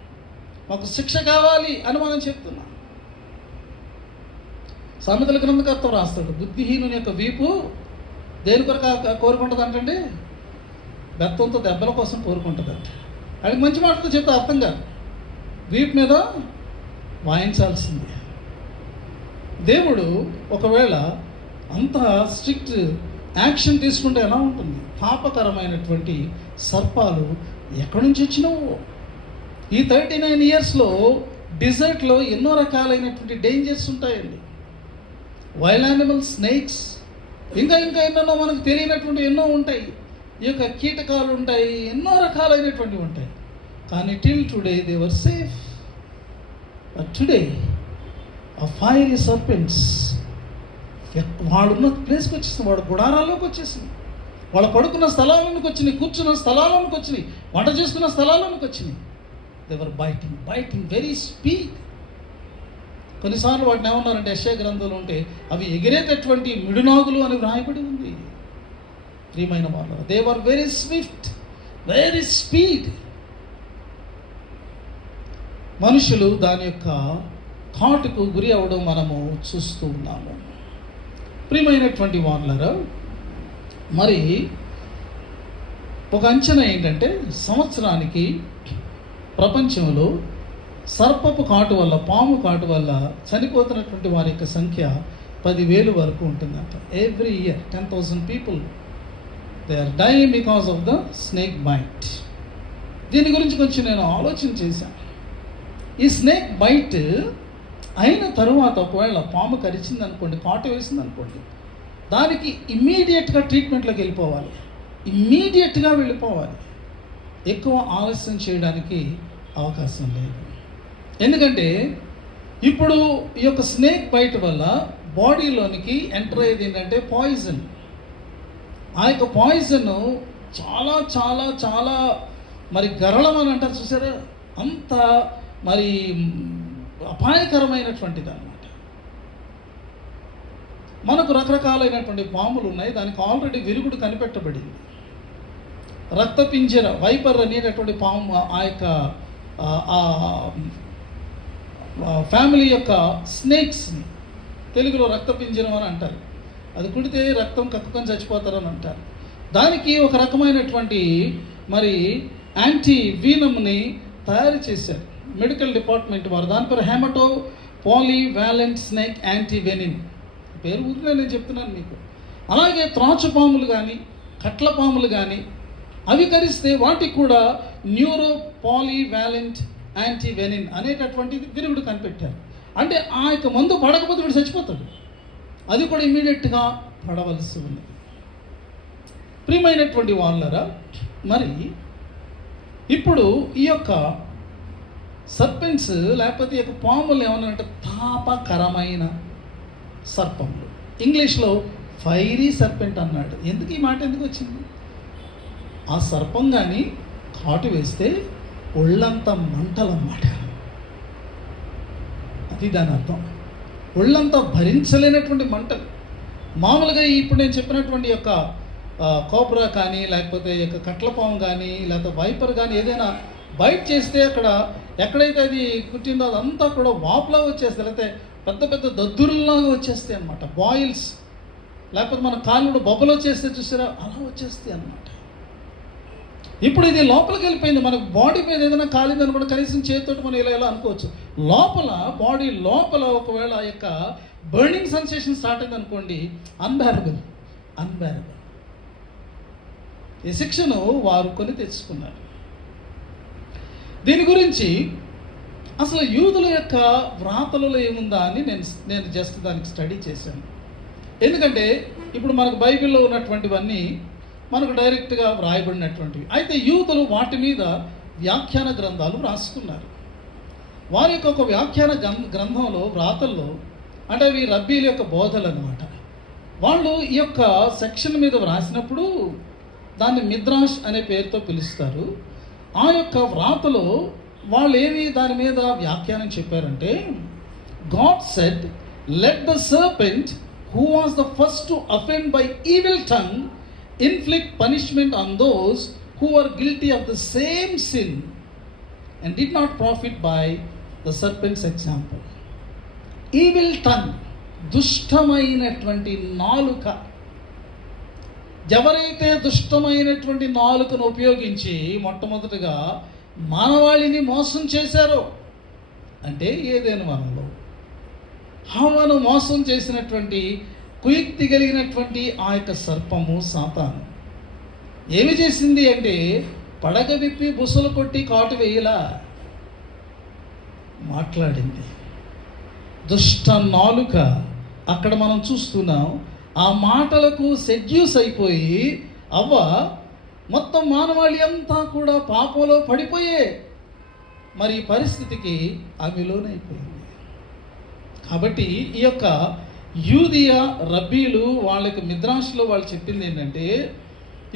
మాకు శిక్ష కావాలి అని మనం చెప్తున్నాం. సామెతల గ్రంథకర్త రాస్తాడు, బుద్ధిహీనుని యొక్క వీపు దేని కొరకు కోరుకుంటుంది అంటే బెత్తంతో దెబ్బల కోసం కోరుకుంటుందంట. అది మంచి మాటతో చెప్తే అర్థం కాదు, వీపు మీద వాయించాల్సింది. దేవుడు ఒకవేళ అంత స్ట్రిక్ట్ యాక్షన్ తీసుకుంటే ఎలా ఉంటుంది? పాపకరమైనటువంటి సర్పాలు ఎక్కడి నుంచి వచ్చినావు? ఈ 39 ఇయర్స్లో డిజర్ట్లో ఎన్నో రకాలైనటువంటి డేంజర్స్ ఉంటాయండి. వైల్డ్ యానిమల్స్, స్నేక్స్, ఇంకా ఎన్నో మనకు తెలియనటువంటి ఎన్నో ఉంటాయి. ఈ యొక్క కీటకాలు ఉంటాయి, ఎన్నో రకాలైనటువంటివి ఉంటాయి. కానీ till today they were safe. But today ఆ ఫైరీ సర్పెంట్స్ వాడున్న ప్లేస్కి వచ్చేసింది, వాడు గుడారాల్లోకి వచ్చేసింది, వాళ్ళు పడుకున్న స్థలాలకు వచ్చినాయి, కూర్చున్న స్థలాలకు వచ్చినాయి, వంట చేసుకున్న స్థలాలకు వచ్చినాయి. They were biting very speed. కొన్నిసార్లు వాటిని ఏమన్నారంటే యెషయా గ్రంథంలో ఉంటే అవి ఎగిరేటటువంటి మిడునాగులు అని వ్రాయబడి ఉంది. ప్రియమైన వాళ్ళు, they were very Swift, very speed. మనుషులు దాని యొక్క కాటుకు గురి అవ్వడం మనము చూస్తూ ఉన్నాము. ప్రియమైనటువంటి వాళ్ళరా, మరి ఒక అంచనా ఏంటంటే సంవత్సరానికి ప్రపంచంలో సర్పపు కాటు వల్ల, పాము కాటు వల్ల చనిపోతున్నటువంటి వారి యొక్క సంఖ్య 10,000 వరకు ఉంటుందంట. Every year 10,000 people they are dying because of the snake bite. దీని గురించి కొంచెం నేను ఆలోచన చేశాను. ఈ స్నేక్ బైట్ అయిన తరువాత ఒకవేళ పాము కరిచింది అనుకోండి, కాటు వేసింది అనుకోండి, దానికి ఇమ్మీడియట్గా ట్రీట్మెంట్లోకి వెళ్ళిపోవాలి. ఎక్కువ ఆలస్యం చేయడానికి అవకాశం లేదు. ఎందుకంటే ఇప్పుడు ఈ యొక్క స్నేక్ బైట్ వల్ల బాడీలోనికి ఎంటర్ అయ్యేది ఏంటంటే పాయిజన్. ఆ యొక్క పాయిజన్ చాలా చాలా చాలా మరి గరళం అని అంటారు చూసారా, అంత మరి అపాయకరమైనటువంటిది అన్నమాట. మనకు రకరకాలైనటువంటి పాములు ఉన్నాయి, దానికి ఆల్రెడీ విరుగుడు కనిపెట్టబడింది. రక్తపింజర, వైపర్ అనేటటువంటి పాము, ఆ యొక్క ఫ్యామిలీ యొక్క స్నేక్స్ని తెలుగులో రక్తపింజరం అని అంటారు. అది కుడితే రక్తం కక్కుకొని చచ్చిపోతారని అంటారు. దానికి ఒక రకమైనటువంటి మరి యాంటీ వీనమ్ని తయారు చేశారు మెడికల్ డిపార్ట్మెంట్ వారు. దాని పేరు హెమటో పాలీవాలెంట్ స్నేక్ యాంటీవెనిన్. పేరు ఊరికే నేను చెప్తున్నాను మీకు. అలాగే త్రాచుపాములు కానీ కట్ల పాములు కానీ అవి కరిస్తే వాటికి కూడా న్యూరో పాలీవాలెంట్ యాంటీవెనిన్ అనేటటువంటిది విరుగుడు కనిపెట్టారు. అంటే ఆ యొక్క మందు పడకపోతే వీడు చచ్చిపోతాడు, అది కూడా ఇమీడియట్గా పడవలసి ఉంది. ప్రియమైనటువంటి వాళ్ళరా, మరి ఇప్పుడు ఈ యొక్క సర్పెంట్స్ లేకపోతే ఈ యొక్క పాములు ఏమన్నారంటే తాపకరమైన సర్పములు. ఇంగ్లీష్లో ఫైరీ సర్పెంట్ అన్నాడు. ఎందుకు ఈ మాట ఎందుకు వచ్చింది? ఆ సర్పం కానీ కాటు వేస్తే ఒళ్ళంతా మంటలన్నమాట. అది దాని అర్థం. ఒళ్ళంతా భరించలేనటువంటి మంటలు. మామూలుగా ఇప్పుడు నేను చెప్పినటువంటి యొక్క కోబ్రా కానీ, లేకపోతే యొక్క కట్లపాము కానీ, లేకపోతే వైపర్ కానీ ఏదైనా బైట్ చేస్తే అక్కడ ఎక్కడైతే అది కుట్టిందో అదంతా కూడా వాపులా వచ్చేస్తాయి, లేకపోతే పెద్ద పెద్ద దద్దురుల్లాగా వచ్చేస్తాయి అన్నమాట. బాయిల్స్, లేకపోతే మన కాళ్ళు కూడా బొబ్బలు వచ్చేస్తే చూసారా, అలా వచ్చేస్తాయి అన్నమాట. ఇప్పుడు ఇది లోపలికి వెళ్ళిపోయింది. మనకు బాడీ మీద ఏదైనా కాలిందని కూడా కనీసం చేతితోటి మనం ఇలా అనుకోవచ్చు. లోపల బాడీ లోపల ఒకవేళ యొక్క బర్నింగ్ సెన్సేషన్ స్టార్ట్ అయింది అనుకోండి, అన్బేరబుల్. ఈ శిక్షను వారు కొని తెచ్చుకున్నారు. దీని గురించి అసలు యూదుల యొక్క వ్రాతలలో ఏముందా అని నేను జస్ట్ దానికి స్టడీ చేశాను. ఎందుకంటే ఇప్పుడు మనకు బైబిల్లో ఉన్నటువంటివన్నీ మనకు డైరెక్ట్గా వ్రాయబడినటువంటివి. అయితే యూదులు వాటి మీద వ్యాఖ్యాన గ్రంథాలు రాసుకున్నారు. వారి యొక్క ఒక వ్యాఖ్యాన గ్రంథంలో వ్రాతల్లో, అంటే అవి రబ్బీల యొక్క బోధలు అన్నమాట. వాళ్ళు ఈ యొక్క సెక్షన్ మీద వ్రాసినప్పుడు దాన్ని మిద్రాష్ అనే పేరుతో పిలుస్తారు. ఆ యొక్క వ్రాతలో వాళ్ళు ఏమి దాని మీద వ్యాఖ్యానం చెప్పారంటే, God said, let the serpent who was the first to offend by evil tongue inflict punishment on those who were guilty of the same sin and did not profit by the serpent's example. Evil tongue, దుష్టమైనటువంటి నాలుక. ఎవరైతే దుష్టమైనటువంటి నాలుకను ఉపయోగించి మొట్టమొదటిగా మానవాళిని మోసం చేశారో, అంటే ఏదైనా వనంలో హవ్వను మోసం చేసినటువంటి కుయుక్తి కలిగినటువంటి ఆ యొక్క సర్పము సాతాను ఏమి చేసింది అంటే, పడగ విప్పి బుసలు కొట్టి కాటు వేయలా, మాట్లాడింది. దుష్ట నాలుక అక్కడ మనం చూస్తున్నాం. ఆ మాటలకు సెడ్యూస్ అయిపోయి అవ్వ మొత్తం మానవాళి అంతా కూడా పాపంలో పడిపోయే మరి పరిస్థితికి ఆమె లోనైపోయింది. కాబట్టి ఈ యొక్క యూదియా రబ్బీలు వాళ్ళకి మిద్రాష్లో వాళ్ళు చెప్పింది ఏంటంటే,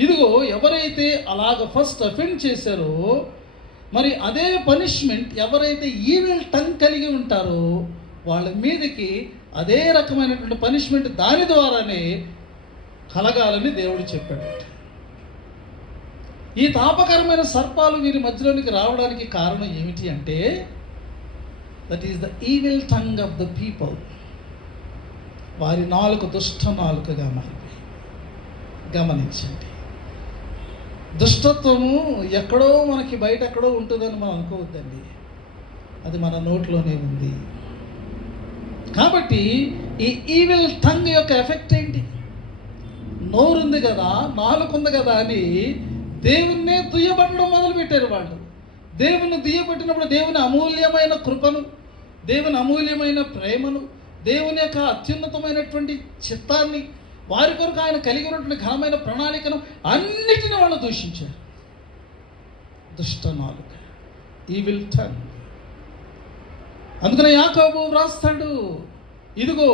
ఇదిగో ఎవరైతే అలాగ ఫస్ట్ అఫెండ్ చేశారో మరి అదే పనిష్మెంట్ ఎవరైతే ఈవిల్ టంగ్ కలిగి ఉంటారో వాళ్ళ మీదకి అదే రకమైనటువంటి పనిష్మెంట్ దాని ద్వారానే కలగాలని దేవుడు చెప్పాడు. ఈ తాపకరమైన సర్పాలు వీరి మధ్యలోనికి రావడానికి కారణం ఏమిటి అంటే, that is the evil tongue of the people. వారి నాలుక దుష్ట నాలుకగా మారిపోయి. గమనించండి, దుష్టత్వము ఎక్కడో మనకి బయట ఎక్కడో ఉంటుందని మనం అనుకోవద్దండి, అది మన నోట్లోనే ఉంది. కాబట్టి ఈ ఈవిల్ టంగ్ యొక్క ఎఫెక్ట్ ఏంటి? నోరుంది కదా, నాలుగుంది కదా అని దేవుణ్ణే దుయ్యబట్టడం మొదలుపెట్టారు వాళ్ళు. దేవుని దుయ్యబట్టినప్పుడు దేవుని అమూల్యమైన కృపను, దేవుని అమూల్యమైన ప్రేమను, దేవుని యొక్క అత్యున్నతమైనటువంటి చిత్తాన్ని, వారి కొరకు ఆయన కలిగి ఉన్నటువంటి ఘనమైన ప్రణాళికను అన్నిటిని వాళ్ళు దూషించారు. దుష్ట నాలుక, ఈవిల్ టంగ్. అందుకనే యాకోబు వ్రాస్తాడు, ఇదిగో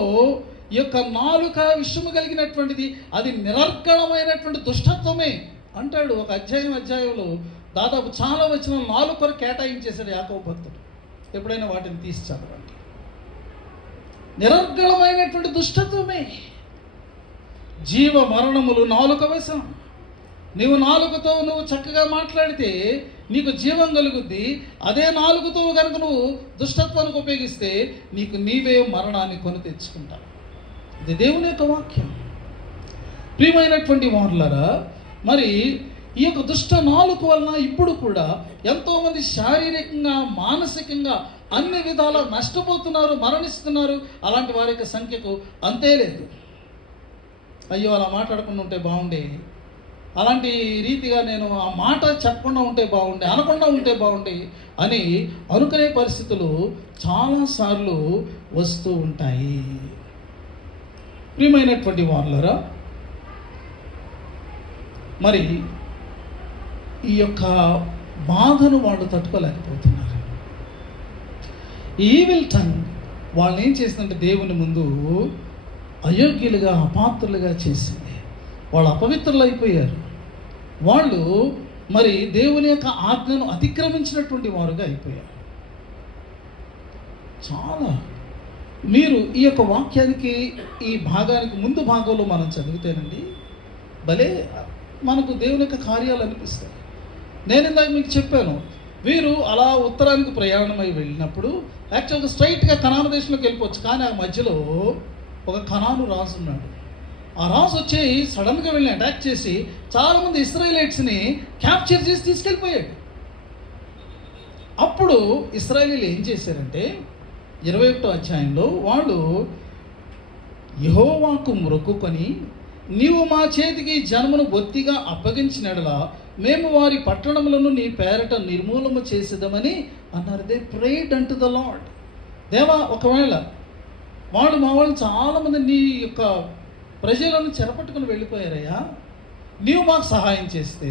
ఈ యొక్క నాలుక విషము కలిగినటువంటిది, అది నిరర్గళమైనటువంటి దుష్టత్వమే అంటాడు. ఒక అధ్యాయంలో దాదాపు చాలా వచ్చిన 4 కొరకు కేటాయించేశాడు యాకోబు భక్తుడు. ఎప్పుడైనా వాటిని తీసి చదవండి. నిరర్గళమైనటువంటి దుష్టత్వమే. జీవ మరణములు నాలుక వశం. నీవు నాలుగుతో నువ్వు చక్కగా మాట్లాడితే నీకు జీవం కలుగుద్ది. అదే నాలుగుతో కనుక నువ్వు దుష్టత్వానికి ఉపయోగిస్తే నీకు నీవే మరణాన్ని కొని తెచ్చుకుంటావు. ఇది దేవుని యొక్క వాక్యం. ప్రియమైనటువంటి వారులారా, మరి ఈ యొక్క దుష్ట నాలుక వలన ఇప్పుడు కూడా ఎంతోమంది శారీరకంగా, మానసికంగా అన్ని విధాలా నష్టపోతున్నారు, మరణిస్తున్నారు. అలాంటి వారి యొక్క సంఖ్యకు అంతే లేదు. అయ్యో అలా మాట్లాడకుండా ఉంటే బాగుండే, అలాంటి రీతిగా నేను ఆ మాట చెప్పకుండా ఉంటే బాగుండే, అనకుండా ఉంటే బాగుండే అని అనుకునే పరిస్థితులు చాలాసార్లు వస్తూ ఉంటాయి. ప్రియమైనటువంటి వారులారా, మరి ఈ యొక్క బాధను వాళ్ళు తట్టుకోలేకపోతున్నారు. ఈవిల్ టంగ్ వాళ్ళని ఏం చేసిందంటే దేవుని ముందు అయోగ్యులుగా, అపాత్రులుగా చేసింది. వాళ్ళు అపవిత్రులు అయిపోయారు. వాళ్ళు మరి దేవుని యొక్క ఆజ్ఞను అతిక్రమించినటువంటి వారుగా అయిపోయారు. చాలా మీరు ఈ యొక్క వాక్యానికి, ఈ భాగానికి ముందు భాగంలో మనం చదివితేనండి భలే మనకు దేవుని యొక్క కార్యాలు అనిపిస్తాయి. నేను ఇందాక మీకు చెప్పాను, వీరు అలా ఉత్తరానికి ప్రయాణమై వెళ్ళినప్పుడు యాక్చువల్గా స్ట్రైట్గా కనాను దేశంలోకి వెళ్ళిపోవచ్చు. కానీ ఆ మధ్యలో ఒక కనాను రాజు ఉన్నాడు. ఆ రాజు వచ్చి సడన్గా వెళ్ళి అటాక్ చేసి చాలామంది ఇశ్రాయేలీట్స్ని క్యాప్చర్ చేసి తీసుకెళ్ళిపోయాడు. అప్పుడు ఇశ్రాయేలీలు ఏం చేశారంటే 21వ అధ్యాయంలో వాళ్ళు యెహోవాకు మొక్కుకొని, నీవు మా చేతికి జనమును బొత్తిగా అప్పగించినడలా మేము వారి పట్టణములను నీ పేరట నిర్మూలన చేసేదామని అన్నారు. They prayed unto the lord. దేవా, ఒకవేళ వాళ్ళు మా వాళ్ళు చాలామంది నీ యొక్క ప్రజలను చెరపట్టుకుని వెళ్ళిపోయారయ్యా, నీవు మాకు సహాయం చేస్తే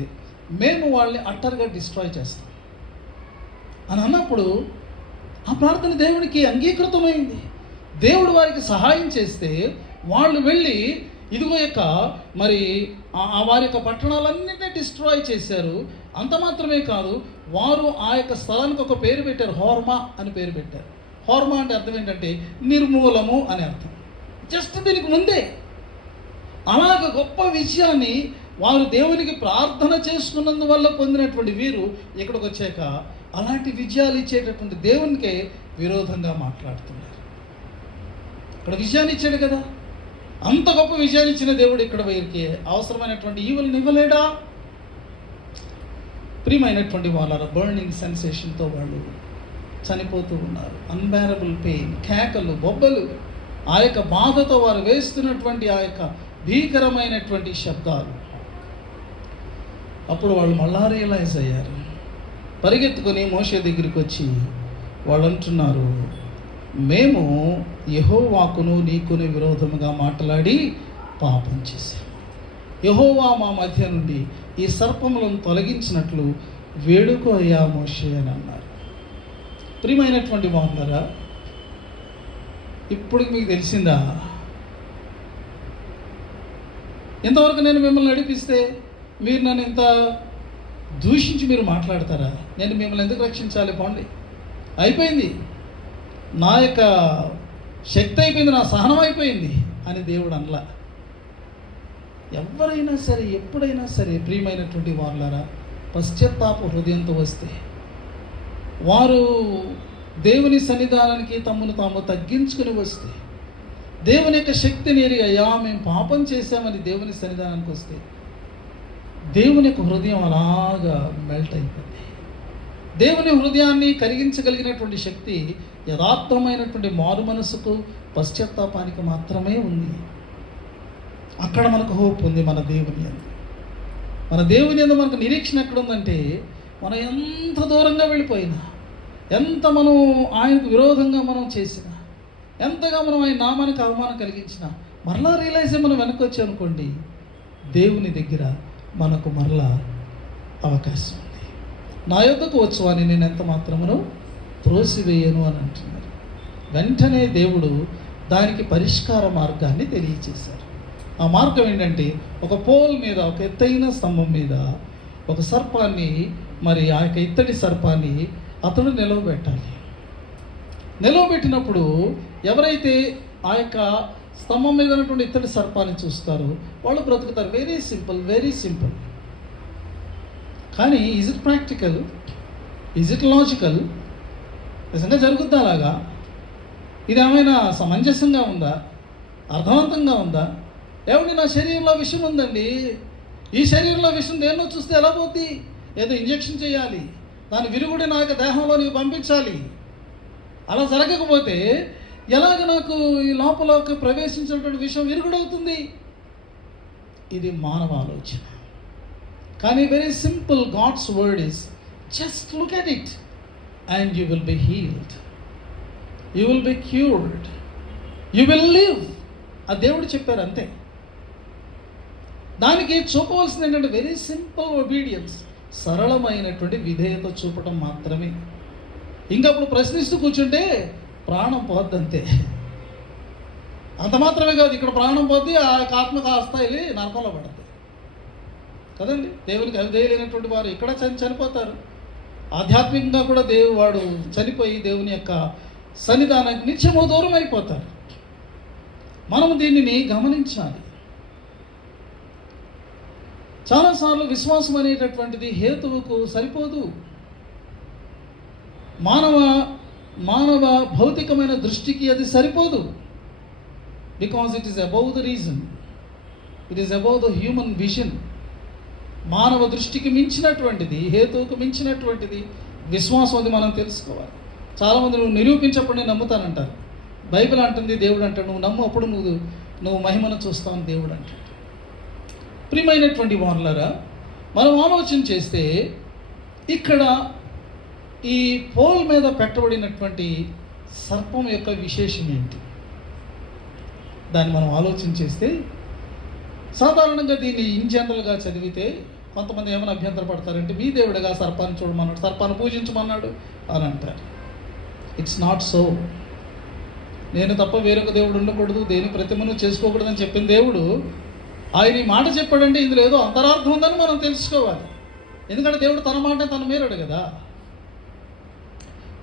మేము వాళ్ళని అట్టర్గా డిస్ట్రాయ్ చేస్తాం అని అన్నప్పుడు ఆ ప్రార్థన దేవునికి అంగీకృతమైంది. దేవుడు వారికి సహాయం చేస్తే వాళ్ళు వెళ్ళి ఇదిగో యొక్క మరి వారి యొక్క పట్టణాలన్నింటినీ డిస్ట్రాయ్ చేశారు. అంత మాత్రమే కాదు, వారు ఆ యొక్క స్థలానికి ఒక పేరు పెట్టారు, హోర్మా అని పేరు పెట్టారు. హోర్మా అంటే అర్థం ఏంటంటే నిర్మూలము అని అర్థం. జస్ట్ దీనికి ముందే అలాగ గొప్ప విజయాన్ని వారు దేవునికి ప్రార్థన చేసుకున్నందువల్ల పొందినటువంటి వీరు ఇక్కడికి వచ్చాక అలాంటి విజయాలు ఇచ్చేటటువంటి దేవునికే విరోధంగా మాట్లాడుతున్నారు. ఇక్కడ విజయాన్ని ఇచ్చాడు కదా, అంత గొప్ప విజయాన్ని ఇచ్చిన దేవుడు ఇక్కడ వీరికి అవసరమైనటువంటి ఈవులను ఇవ్వలేడా? ప్రియమైనటువంటి వాళ్ళ బర్నింగ్ సెన్సేషన్తో వాళ్ళు చనిపోతూ ఉన్నారు. అన్బేరబుల్ పెయిన్, కేకలు, బొబ్బలు, ఆ యొక్క బాధతో వారు వేస్తున్నటువంటి ఆ యొక్క భీకరమైనటువంటి శబ్దాలు. అప్పుడు వాళ్ళు మళ్ళా రియలైజ్ అయ్యారు. పరిగెత్తుకొని మోషే దగ్గరికి వచ్చి వాళ్ళు అంటున్నారు, మేము యెహోవాకును నీకును విరోధముగా మాట్లాడి పాపం చేశాము. యెహోవా మా మధ్య నుండి ఈ సర్పములను తొలగించినట్లు వేడుకో అయ్యా మోషే అని అన్నారు. ప్రియమైనటువంటి వాళ్ళారా, ఇప్పుడు మీకు తెలిసిందా? ఇంతవరకు నేను మిమ్మల్ని నడిపిస్తే మీరు నన్ను ఇంత దూషించి మీరు మాట్లాడతారా? నేను మిమ్మల్ని ఎందుకు రక్షించాలి? పోండి, అయిపోయింది, నా యొక్క శక్తి అయిపోయింది, నా సహనం అయిపోయింది అని దేవుడు అనలా. ఎవరైనా సరే, ఎప్పుడైనా సరే ప్రియమైనటువంటి వాళ్ళారా, పశ్చాత్తాప హృదయంతో వస్తే, వారు దేవుని సన్నిధానానికి తమను తాము తగ్గించుకుని వస్తే, దేవుని యొక్క శక్తిని ఎరిగి అయ్యా మేము పాపం చేశామని దేవుని సన్నిధానానికి వస్తే, దేవుని యొక్క హృదయం అలాగా మెల్ట్ అయిపోయింది. దేవుని హృదయాన్ని కరిగించగలిగినటువంటి శక్తి యథార్థమైనటువంటి మారు మనసుకు, పశ్చాత్తాపానికి మాత్రమే ఉంది. అక్కడ మనకు హోప్ ఉంది. మన దేవుని యందు, మన దేవుని యందు మనకు నిరీక్షణ ఎక్కడుందంటే, మనం ఎంత దూరంగా వెళ్ళిపోయినా, ఎంత మనం ఆయనకు విరోధంగా మనం చేసినా, ఎంతగా మనం ఆయన నామానికి అవమానం కలిగించినా, మరలా రియలైజ్ మనం వెనక్కి వచ్చామనుకోండి, దేవుని దగ్గర మనకు మరలా అవకాశం ఉంది. నా యొద్దకు వచ్చు అని నేను ఎంత మాత్రమును త్రోసివేయను అని అంటున్నారు. వెంటనే దేవుడు దానికి పరిష్కార మార్గాన్ని తెలియచేశారు. ఆ మార్గం ఏంటంటే, ఒక పోల్ మీద, ఒక ఎత్తైన స్తంభం మీద ఒక సర్పాన్ని, మరి ఆ యొక్క ఇత్తడి సర్పాన్ని అతడు నిలవబెట్టాలి. నిలవబెట్టినప్పుడు ఎవరైతే ఆ యొక్క స్తంభం మీద ఉన్నటువంటి ఇత్తడి సర్పాన్ని చూస్తారో వాళ్ళు బ్రతుకుతారు. Very simple, very simple. కానీ is it practical? Is it logical? నిజంగా జరుగుద్దా అలాగా? ఇది ఏమైనా సమంజసంగా ఉందా? అర్థవంతంగా ఉందా? ఏమండి, నా శరీరంలో విషం ఉందండి, ఈ శరీరంలో విషం దేన్నో చూస్తే ఎలా పోతుంది? ఏదో ఇంజెక్షన్ చేయాలి, దాని విరుగుడి నా యొక్క దేహంలో నీకు పంపించాలి. అలా జరగకపోతే ఎలాగ నాకు ఈ లోపలకి ప్రవేశించినటువంటి విషయం విరుగుడవుతుంది? ఇది మానవ ఆలోచన. కానీ very simple. God's word is just look at it and you will be healed, you will be cured, you will live. ఆ దేవుడు చెప్పారు, అంతే. దానికి చూపవలసింది ఏంటంటే వెరీ సింపుల్ ఒబీడియన్స్, సరళమైనటువంటి విధేయత చూపటం మాత్రమే. ఇంకా అప్పుడు ప్రశ్నిస్తూ కూర్చుంటే ప్రాణం పోద్దంతే. అంత మాత్రమే కాదు, ఇక్కడ ప్రాణం పోతే ఆ యొక్క ఆత్మకు ఆ స్థాయి నరకంలో పడుతుంది కదండి. దేవునికి అవిధేయులైనటువంటి వారు ఇక్కడ చనిపోతారు. ఆధ్యాత్మికంగా కూడా వాడు చనిపోయి దేవుని యొక్క సన్నిధానానికి నిత్యము దూరం అయిపోతారు. మనము దీనిని గమనించాలి. చాలాసార్లు విశ్వాసం అనేటటువంటిది హేతువుకు సరిపోదు. మానవ భౌతికమైన దృష్టికి అది సరిపోదు. Because it is above the reason, it is above the human vision. మానవ దృష్టికి మించినటువంటిది, హేతువుకు మించినటువంటిది విశ్వాసం. అది మనం తెలుసుకోవాలి. చాలామంది నువ్వు నిరూపించప్పుడు నేను నమ్ముతానంటారు. బైబిల్ అంటుంది, దేవుడు అంటాడు నువ్వు నమ్ము, అప్పుడు నువ్వు మహిమను చూస్తావు దేవుడు అంటాడు. ప్రియమైనటువంటి వారులారా, మనం ఆలోచన చేస్తే ఇక్కడ ఈ పోల్ మీద పెట్టబడినటువంటి సర్పం యొక్క విశేషం ఏంటి దాన్ని మనం ఆలోచన చేస్తే, సాధారణంగా దీన్ని ఇన్ జనరల్గా చదివితే కొంతమంది ఏమైనా అభ్యంతర పడతారంటే, మీ దేవుడిగా సర్పాన్ని చూడమన్నాడు, సర్పాన్ని పూజించమన్నాడు అని అంటారు. It's not so. నేను తప్ప వేరొక దేవుడు ఉండకూడదు, దేని ప్రతిమను చేసుకోకూడదని చెప్పిన దేవుడు ఆయన ఈ మాట చెప్పాడంటే ఇందులో ఏదో అంతరార్థం ఉందని మనం తెలుసుకోవాలి. ఎందుకంటే దేవుడు తన మాట తను మీరాడు కదా.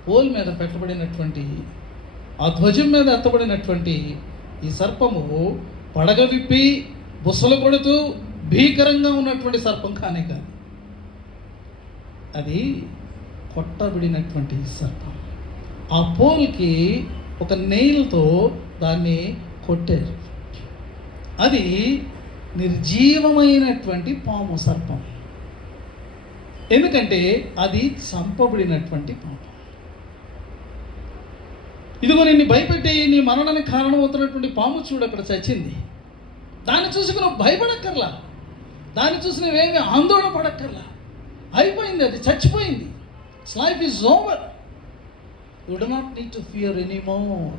పోల్ మీద పెట్టబడినటువంటి, ఆ ధ్వజం మీద ఎత్తబడినటువంటి ఈ సర్పము పడగ విప్పి బుసలు కొడుతూ భీకరంగా ఉన్నటువంటి సర్పం కానే కాదు, అది కొట్టబడినటువంటి సర్పం. ఆ పోల్కి ఒక నెయిల్తో దాన్ని కొట్టారు. అది నిర్జీవమైనటువంటి పాము సర్పం. ఎందుకంటే అది చంపబడినటువంటి పాము. ఇదిగో నిన్ను భయపెట్టి నీ మరణానికి కారణమవుతున్నటువంటి పాము చూడు అక్కడ చచ్చింది. దాన్ని చూసి నువ్వు భయపడక్కర్లా, దాన్ని చూసి నువ్వేమీ ఆందోళన పడక్కర్లా. అయిపోయింది, అది చచ్చిపోయింది. Life is over, you do not need to fear anymore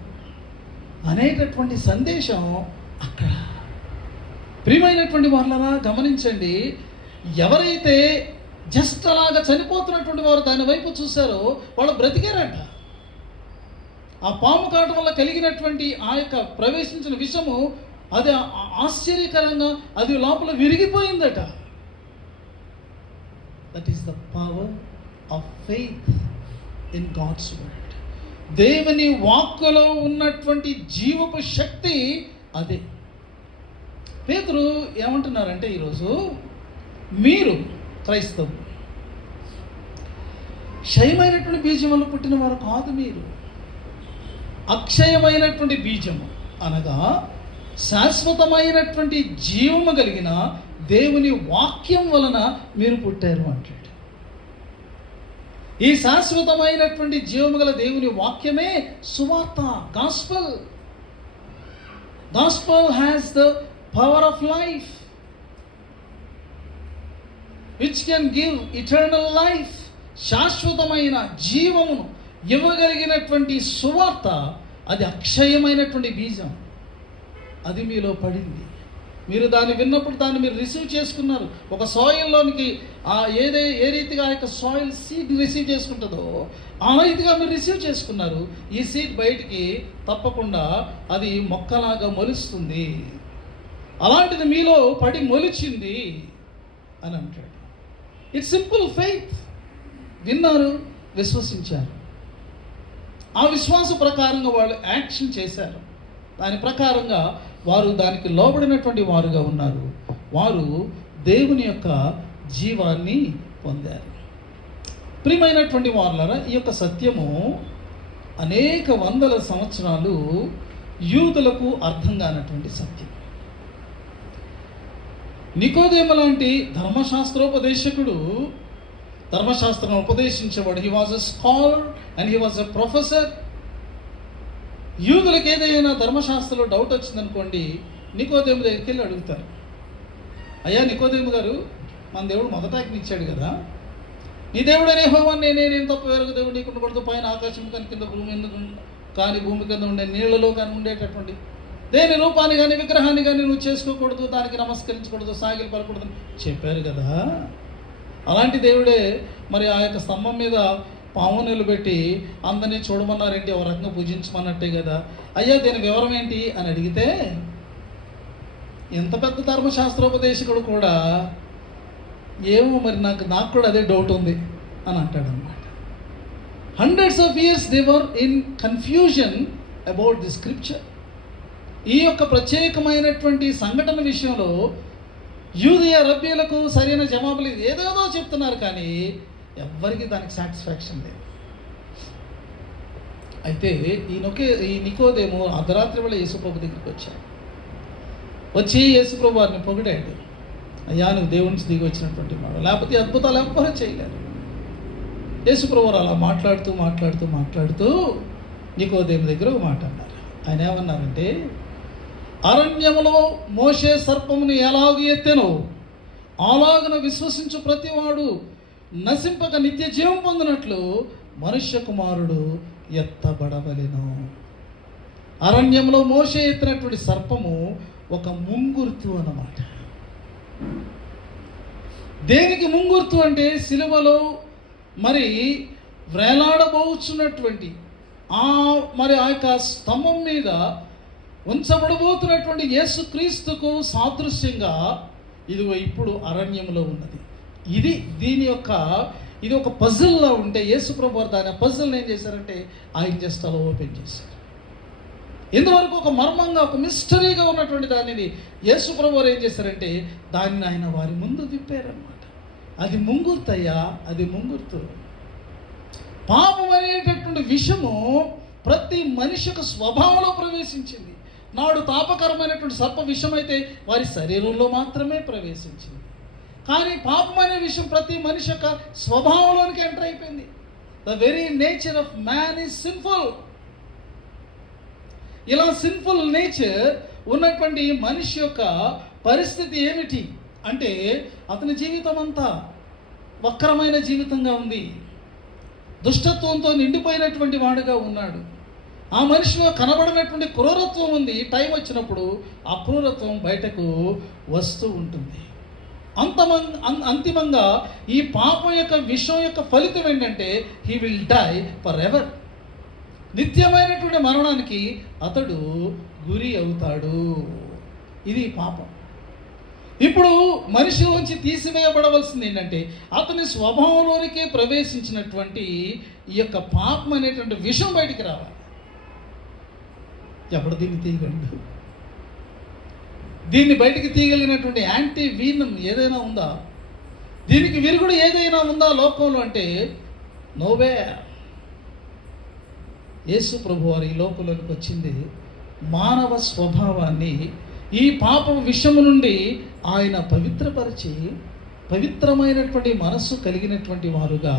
అనేటటువంటి సందేశం అక్కడ. ప్రియమైనటువంటి వాళ్ళరా గమనించండి, ఎవరైతే జస్ట్ అలాగా చనిపోతున్నటువంటి వారు దాని వైపు చూశారో వాళ్ళు బ్రతికారట. ఆ పాము కాటం వల్ల కలిగినటువంటి ఆ యొక్క ప్రవేశించిన విషము అది ఆశ్చర్యకరంగా అది లోపల విరిగిపోయిందట. That is the power of faith in God's word. దేవుని వాక్కులో ఉన్నటువంటి జీవపు శక్తి అదే. పేతురు ఏమంటున్నారంటే, ఈరోజు మీరు క్రైస్తవులు క్షయమైనటువంటి బీజం వల్ల పుట్టిన వారు కాదు, మీరు అక్షయమైనటువంటి బీజము అనగా శాశ్వతమైనటువంటి జీవము కలిగిన దేవుని వాక్యం వలన మీరు పుట్టారు అంటాడు. ఈ శాశ్వతమైనటువంటి జీవము గల దేవుని వాక్యమే సువార్త, gospel. Gospel has the power of life which can give eternal life. శాశ్వతమైన జీవమును ఇవ్వగలిగినటువంటి సువార్త, అది అక్షయమైనటువంటి బీజం. అది మీలో పడింది. మీరు దాన్ని విన్నప్పుడు దాన్ని మీరు రిసీవ్ చేసుకున్నారు. ఒక సాయిల్లోనికి ఏ రీతిగా ఆ యొక్క సాయిల్ సీడ్ రిసీవ్ చేసుకుంటుందో ఆ రీతిగా మీరు రిసీవ్ చేసుకున్నారు. ఈ సీడ్ బయటికి తప్పకుండా అది మొక్కలాగా మొలుస్తుంది. అలాంటిది మీలో పడి మొలిచింది అని అంటాడు. It's simple faith. విన్నారు, విశ్వసించారు, ఆ విశ్వాస ప్రకారంగా వాళ్ళు యాక్షన్ చేశారు. దాని ప్రకారంగా వారు దానికి లోబడినటువంటి వారుగా ఉన్నారు. వారు దేవుని యొక్క జీవాన్ని పొందారు. ప్రియమైనటువంటి వారులారా, ఈ యొక్క సత్యము అనేక వందల సంవత్సరాలు యూదులకు అర్థం కానటువంటి సత్యం. నికోదేము లాంటి ధర్మశాస్త్రోపదేశకుడు, ధర్మశాస్త్రం ఉపదేశించేవాడు, he was a scholar and he was a professor. యూదులకు ఏదైనా ధర్మశాస్త్రంలో డౌట్ వచ్చిందనుకోండి, నికోదేము దగ్గరికి వెళ్ళి అడుగుతారు, అయ్యా నికోదేము గారు, మన దేవుడు మొదటాజ్ఞ కదా, నీ దేవుడనే యెహోవాని నేను తప్ప వేరొక దేవుడు నీకు ఉండకూడదు, పైన ఆకాశం కానీ కింద భూమి ఎందుకు కానీ భూమి కింద ఉండే నీళ్లలో కానీ ఉండేటటువంటి దేని రూపాన్ని కానీ విగ్రహాన్ని కానీ నువ్వు చేసుకోకూడదు, దానికి నమస్కరించకూడదు, సాగిలు పలకూడదు చెప్పారు కదా. అలాంటి దేవుడే మరి ఆ యొక్క స్తంభం మీద పాము నిలబెట్టి అందరినీ చూడమన్నారేంటి, ఒక రకంగా పూజించమన్నట్టే కదా, అయ్యా దీని వివరం ఏంటి అని అడిగితే ఎంత పెద్ద ధర్మశాస్త్రోపదేశకుడు కూడా ఏమో మరి నాకు కూడా అదే డౌట్ ఉంది అని అంటాడనమాట. Hundreds of years they were in confusion about the scripture. ఈ యొక్క ప్రత్యేకమైనటువంటి సంఘటన విషయంలో యూదయ అరబ్బీలకు సరైన జవాబులు ఏదేదో చెప్తున్నారు, కానీ ఎవ్వరికి దానికి సాటిస్ఫాక్షన్ లేదు. అయితే ఈ నికోదేము అర్ధరాత్రి వేళ యేసుప్రభు దగ్గరికి వచ్చి యేసుప్రభు వారిని పొగిడాడు. అయ్యా నువ్వు దేవుడి నుంచి దిగి వచ్చినటువంటి మాట, లేకపోతే అద్భుతాలు ఎవ్వరూ చేయలేరు. యేసుప్రభు వారు అలా మాట్లాడుతూ నికోదేము దగ్గర ఒక మాట అన్నారు. ఆయన ఏమన్నారంటే, అరణ్యములో మోషే సర్పమును ఎలాగూ ఎత్తెనో అలాగున విశ్వసించు ప్రతివాడు నశింపక నిత్య జీవం పొందినట్లు మనుష్య కుమారుడు ఎత్తబడవలెను. అరణ్యంలో మోషే ఎత్తినటువంటి సర్పము ఒక ముంగుర్తు అన్నమాట. దేనికి ముంగుర్తు అంటే సిలువలో మరి వ్రేలాడబోచున్నటువంటి మరి ఆ యొక్క స్తంభం మీద ఉంచబడబోతున్నటువంటి యేసుక్రీస్తుకు సాదృశ్యంగా ఇదిగో ఇప్పుడు అరణ్యంలో ఉన్నది. ఇది ఒక పజిల్లో ఉంటే యేసుప్రభు వారు దాని పజిల్ని ఏం చేశారంటే ఆయన జస్ట్ అలా ఓపెన్ చేశారు. ఇంతవరకు ఒక మర్మంగా, ఒక మిస్టరీగా ఉన్నటువంటి దానిని యేసుప్రభు వారు ఏం చేశారంటే దానిని ఆయన వారి ముందు విప్పారనమాట. అది ముంగుర్తయ్యా, అది ముంగుర్తు. పాపం అనేటటువంటి విషము ప్రతి మనిషి యొక్క స్వభావంలో ప్రవేశించింది. నాడు తాపకరమైనటువంటి సర్ప విషం అయితే వారి శరీరంలో మాత్రమే ప్రవేశించింది, కానీ పాపం అనే విషయం ప్రతి మనిషి యొక్క స్వభావంలోనికి ఎంటర్ అయిపోయింది. The very nature of man is sinful. ఇలా సిన్ఫుల్ నేచర్ ఉన్నటువంటి మనిషి యొక్క పరిస్థితి ఏమిటి అంటే అతని జీవితం అంతా వక్రమైన జీవితంగా ఉంది, దుష్టత్వంతో నిండిపోయినటువంటి వాడుగా ఉన్నాడు. ఆ మనిషిలో కనబడినటువంటి క్రూరత్వం ఉంది. టైం వచ్చినప్పుడు ఆ క్రూరత్వం బయటకు వస్తూ ఉంటుంది. అంతిమంగా ఈ పాపం యొక్క విషయం యొక్క ఫలితం ఏంటంటే he will die forever. నిత్యమైనటువంటి మరణానికి అతడు గురి అవుతాడు. ఇది పాపం. ఇప్పుడు మనిషిలోంచి తీసివేయబడవలసింది ఏంటంటే అతని స్వభావంలోనికే ప్రవేశించినటువంటి ఈ యొక్క పాపం అనేటువంటి విషయం బయటికి రావాలి. ఎప్పుడు దీన్ని తీయగలడు? దీన్ని బయటికి తీయగలిగినటువంటి యాంటీ వీనం ఏదైనా ఉందా? దీనికి విరుగుడు ఏదైనా ఉందా లోకంలో అంటే నోవే. యేసు ప్రభు వారు ఈ లోకంలోకి వచ్చింది మానవ స్వభావాన్ని ఈ పాపం విషము నుండి ఆయన పవిత్రపరిచి పవిత్రమైనటువంటి మనస్సు కలిగినటువంటి వారుగా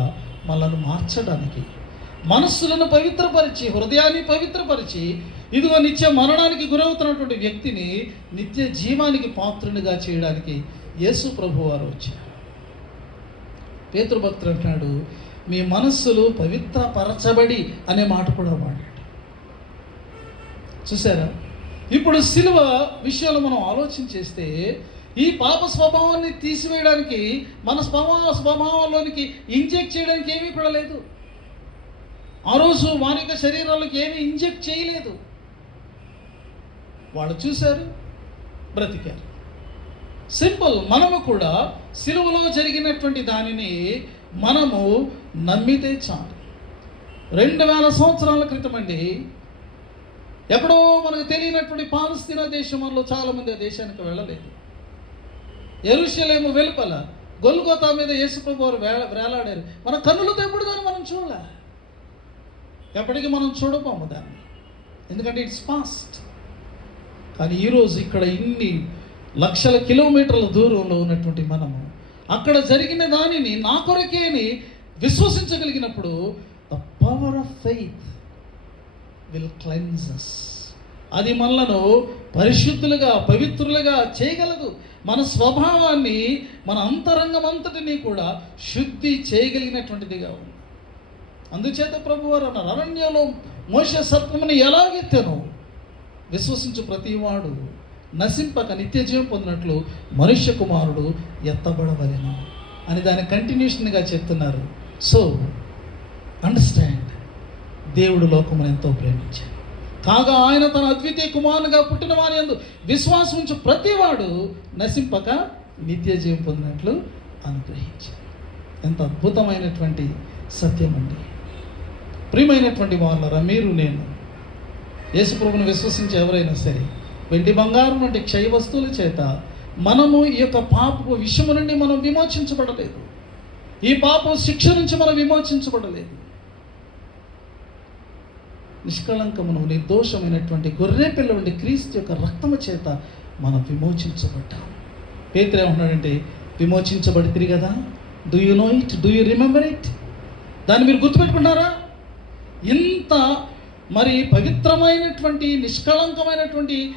మనల్ని మార్చడానికి, మనస్సులను పవిత్రపరిచి హృదయాన్ని పవిత్రపరిచి ఇదిగో నిత్య మరణానికి గురవుతున్నటువంటి వ్యక్తిని నిత్య జీవానికి పాత్రునిగా చేయడానికి యేసు ప్రభు వారు వచ్చారు. పేతురు భక్తుడు అంటున్నాడు, మీ మనస్సులు పవిత్రపరచబడి అనే మాట కూడా వాడాడు. చూసారా? ఇప్పుడు సిలువ విషయాలు మనం ఆలోచన చేస్తే ఈ పాప స్వభావాన్ని తీసివేయడానికి మన స్వభావంలోనికి ఇంజెక్ట్ చేయడానికి ఏమీ కూడా లేదు. ఆ రోజు వారి యొక్క శరీరాలకు ఏమీ ఇంజెక్ట్ చేయలేదు. వాళ్ళు చూశారు, బ్రతికారు. సింపుల్. మనము కూడా సిలువలో జరిగినటువంటి దానిని మనము నమ్మితే చాలు. 2000 సంవత్సరాల క్రితం అండి, ఎక్కడో మనకు తెలియనటువంటి పాలస్తీనా దేశంలో చాలామంది ఆ దేశానికి వెళ్ళలేదు. యెరూషలేము వెలుపల గొల్గోతా మీద యేసుప్రభు వారు వేలాడారు. మన కన్నులతో ఎప్పుడు దాన్ని మనం చూడలే, ఎప్పటికీ మనం చూడపోము దాన్ని, ఎందుకంటే ఇట్స్ పాస్ట్. కానీ ఈరోజు ఇక్కడ ఇన్ని లక్షల కిలోమీటర్ల దూరంలో ఉన్నటువంటి మనము అక్కడ జరిగిన దానిని నా కొరకే అని విశ్వసించగలిగినప్పుడు the power of faith will cleanse us. అది మనలను పరిశుద్ధులుగా పవిత్రులుగా చేయగలదు. మన స్వభావాన్ని, మన అంతరంగం అంతటినీ కూడా శుద్ధి చేయగలిగినటువంటిదిగా ఉంది. అందుచేత ప్రభువారు అన్నారు, అరణ్యంలో మోషే సర్పముని ఎలాగెత్తెనో విశ్వసించు ప్రతివాడు నశింపక నిత్య జీవం పొందినట్లు మనుష్య కుమారుడు ఎత్తబడవలెను అని దాని కంటిన్యూషన్గా చెప్తున్నారు. So understand. దేవుడు లోకమును ఎంతో ప్రేమించాడు కాగా ఆయన తన అద్వితీయ కుమారునిగా పుట్టిన వారి యందు విశ్వాసం ఉంచు ప్రతివాడు నశింపక నిత్య జీవం పొందినట్లు అనుగ్రహించాడు. ఎంత అద్భుతమైనటువంటి సత్యం అండి. ప్రియమైనటువంటి వాళ్ళరా, మీరు నేను యేసుప్రభుని విశ్వసించే ఎవరైనా సరే వెండి బంగారం వంటి క్షయ వస్తువుల చేత మనము ఈ యొక్క పాపపు విషయము నుండి మనం విమోచించబడలేదు. ఈ పాప శిక్ష నుంచి మనం విమోచించబడలేదు. నిష్కళంకమును నిర్దోషమైనటువంటి గొర్రె పిల్ల వంటి క్రీస్తు యొక్క రక్తము చేత మనం విమోచించబడ్డాం. పేతురు ఏమంటున్నాడంటే, విమోచించబడితిరి కదా, do you know it, do you remember it? దాన్ని మీరు గుర్తుపెట్టుకున్నారా? ఇంత మరి పవిత్రమైనటువంటి నిష్కళంకమైనటువంటి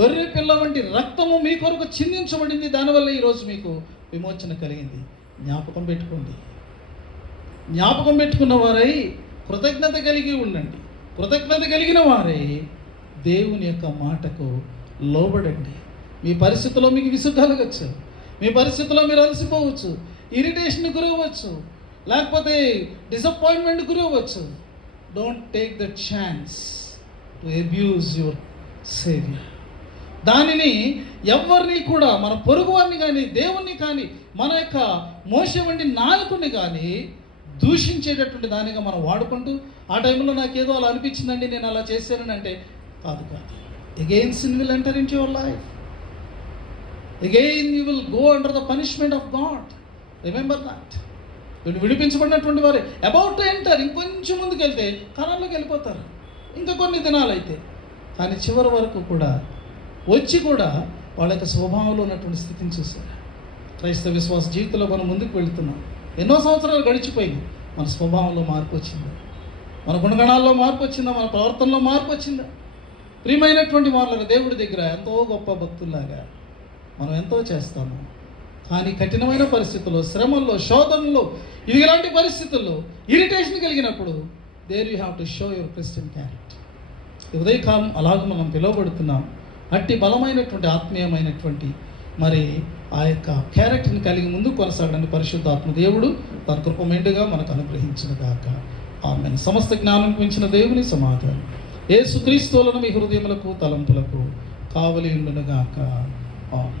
గొర్రె పిల్ల వంటి రక్తము మీ కొరకు చిందించబడింది. దానివల్ల ఈరోజు మీకు విమోచన కలిగింది. జ్ఞాపకం పెట్టుకోండి. జ్ఞాపకం పెట్టుకున్న వారై కృతజ్ఞత కలిగి ఉండండి. కృతజ్ఞత కలిగిన వారై దేవుని యొక్క మాటకు లోబడండి. మీ పరిస్థితుల్లో మీకు విసుగు కలగచ్చు, మీ పరిస్థితుల్లో మీరు అలసిపోవచ్చు, ఇరిటేషన్ గురవచ్చు, లేకపోతే డిసప్పాయింట్మెంట్ గురవచ్చు. Don't take the chance to abuse your saviour. దానిని ఎవరిని కూడా, మన పొరుగు వారిని కానీ, దేవుణ్ణి కానీ, మన యొక్క మోసే వంటి నాయకుడిని కానీ దూషించేటటువంటి దానిగా మనం వాడుకుంటూ, ఆ టైంలో నాకేదో అలా అనిపించిందండి, నేను అలా చేశానని అంటే కాదు. Again sin will enter into your life. Again you will go under the punishment of God. Remember that. వీళ్ళు విడిపించబడినటువంటి వారే అబౌట్ టు ఎంటర్, ఇంకొంచెం ముందుకు వెళ్తే కణాల్లోకి వెళ్ళిపోతారు. ఇంకా కొన్ని దినాలు అయితే, కానీ చివరి వరకు కూడా వచ్చి కూడా వాళ్ళ యొక్క స్వభావంలో ఉన్నటువంటి స్థితిని చూస్తారు. క్రైస్తవ విశ్వాస జీవితంలో మనం ముందుకు వెళుతున్నాం. ఎన్నో సంవత్సరాలు గడిచిపోయింది. మన స్వభావంలో మార్పు వచ్చిందా? మన గుణగణాల్లో మార్పు వచ్చిందా? మన ప్రవర్తనలో మార్పు వచ్చిందా? ప్రియమైనటువంటి వాళ్ళ దేవుడి దగ్గర ఎంతో గొప్ప భక్తుల్లాగా మనం ఎంతో చేస్తాము. కానీ కఠినమైన పరిస్థితుల్లో, శ్రమల్లో, శోధనలో, ఇలాంటి పరిస్థితుల్లో ఇరిటేషన్ కలిగినప్పుడు there you have to show your Christian character. ఉదయకాలం అలాగ మనం పిలువబడుతున్నాం. అట్టి బలమైనటువంటి ఆత్మీయమైనటువంటి మరి ఆ యొక్క క్యారెక్టర్ని కలిగి ముందు కొనసాగడానికి పరిశుద్ధాత్మ దేవుడు తన కృప మెండుగా మనకు అనుగ్రహించిన గాక. ఆమేన్. సమస్త జ్ఞానం మించిన దేవుని సమాధానం యేసుక్రీస్తువులను మీ హృదయములకు తలంపులకు కావలి ఉండును గాక. ఆమేన్.